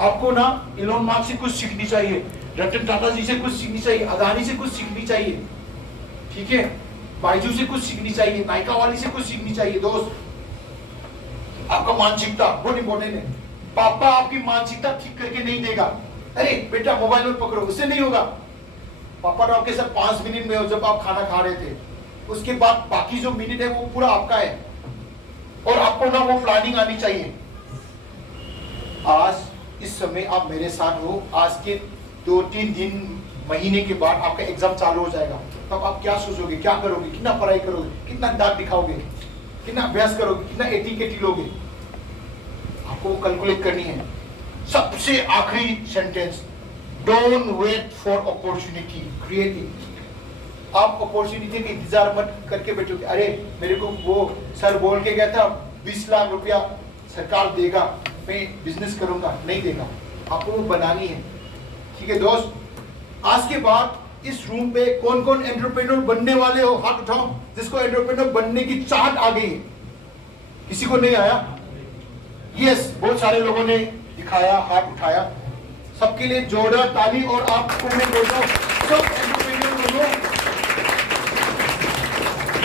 आपको ना इलोन मास्क से कुछ सीखनी चाहिए, रतन टाटा जी से कुछ सीखनी चाहिए, अदानी से कुछ सीखनी चाहिए, ठीक है। बाइजू से कुछ सीखनी चाहिए, नायका वाली से कुछ सीखनी चाहिए। दोस्त, आपका मानसिकता बहुत इंपॉर्टेंट है। पापा आपकी मानसिकता ठीक करके नहीं देगा। अरे बेटा मोबाइल में पकड़ो, उससे नहीं होगा। पापा ने आपके साथ 5 मिनट में, जब आप खाना खा रहे थे, उसके बाद बाकी जो मिनट है वो पूरा आपका है। और आपको ना वो प्लानिंग आनी चाहिए। आज इस समय आप मेरे साथ हो, आज के 2-3 दिन महीने के बाद आपका एग्जाम चालू हो जाएगा। तब आप क्या सोचोगे, क्या करोगे, कितना पढ़ाई करोगे, कितना दांत दिखाओगे, कितना अभ्यास करोगे, कितना एटी लोगे? आपको वो कैलकुलेट करनी है। सबसे आखिरी sentence, don't wait for opportunity, create it. आप अपॉर्चुनिटी का इंतजार मत करके बैठोगे। अरे मेरे को वो सर बोल के गया था 20 लाख रुपया सरकार देगा, मैं बिजनेस करूंगा, नहीं देगा। आपको वो बनानी है, ठीक है दोस्त। आज के बाद इस रूम पे कौन कौन एंटरप्रेन्योर बनने वाले हो? हाथ उठाओ जिसको एंटरप्रेन्योर बनने की चाहत आ गई है। किसी को नहीं आया? यस, बहुत सारे लोगों ने दिखाया, हाथ उठाया। सबके लिए जोरदार ताली। और आपको मैं बोलता हूं, सब एंटरप्रेन्योर बनो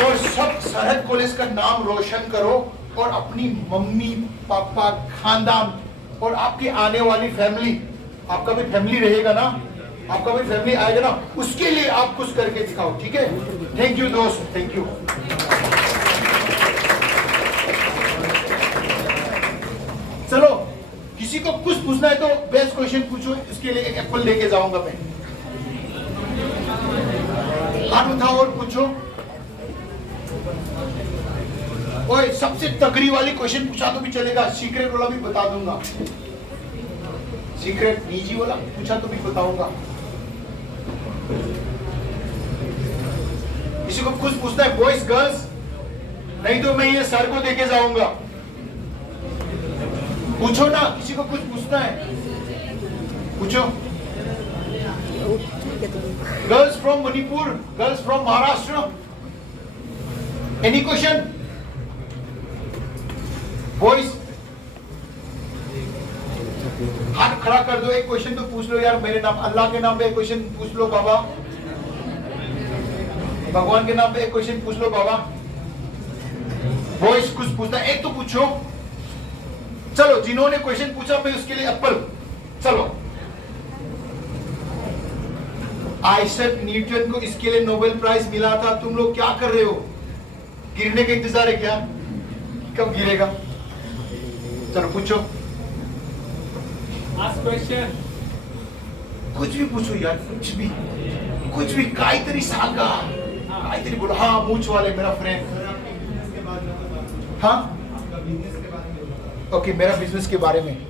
और सब सरहद कॉलेज का नाम रोशन करो और अपनी मम्मी पापा, खानदान और आपकी आने वाली फैमिली, आपका भी फैमिली रहेगा ना, आपका भी फैमिली आएगा ना, उसके लिए आप कुछ करके दिखाओ, ठीक है। थैंक यू दोस्त, थैंक यू। चलो, किसी को कुछ पूछना है तो बेस्ट क्वेश्चन पूछो, इसके लिए एक एप्पल लेके जाऊंगा मैं। हाथ उठाओ और पूछो। ओए, सबसे तगड़ी वाली क्वेश्चन पूछा तो भी चलेगा, सीक्रेट वाला भी बता दूंगा। सीक्रेट निजी वाला पूछा तो भी बताऊंगा। किसी को कुछ पूछना है, बॉयज गर्ल्स? नहीं तो मैं ये सर को देके जाऊंगा। पूछो ना, किसी को कुछ पूछना है, पूछो। Girls from Manipur, girls from Maharashtra, any question? Boys हाथ खड़ा कर दो, एक क्वेश्चन तो पूछ लो यार। मेरे नाम, अल्लाह के नाम पे एक क्वेश्चन पूछ लो बाबा, भगवान के नाम पे एक क्वेश्चन पूछ लो बाबा। बॉयज कुछ पूछना है, एक तो पूछो। चलो, जिन्होंने क्वेश्चन पूछा मैं उसके लिए एप्पल। चलो, आइजैक न्यूटन को इसके लिए नोबेल प्राइज मिला था, तुम लोग क्या कर रहे हो? गिरने का इंतजार है क्या? कब गिरेगा? चलो पूछो। Ask question. कुछ भी पूछो यार, कुछ भी, काहीतरी सांगा, काहीतरी बोलो। हाँ, मूछ वाले मेरा फ्रेंड। हाँ, ओके, मेरा बिजनेस के बारे में।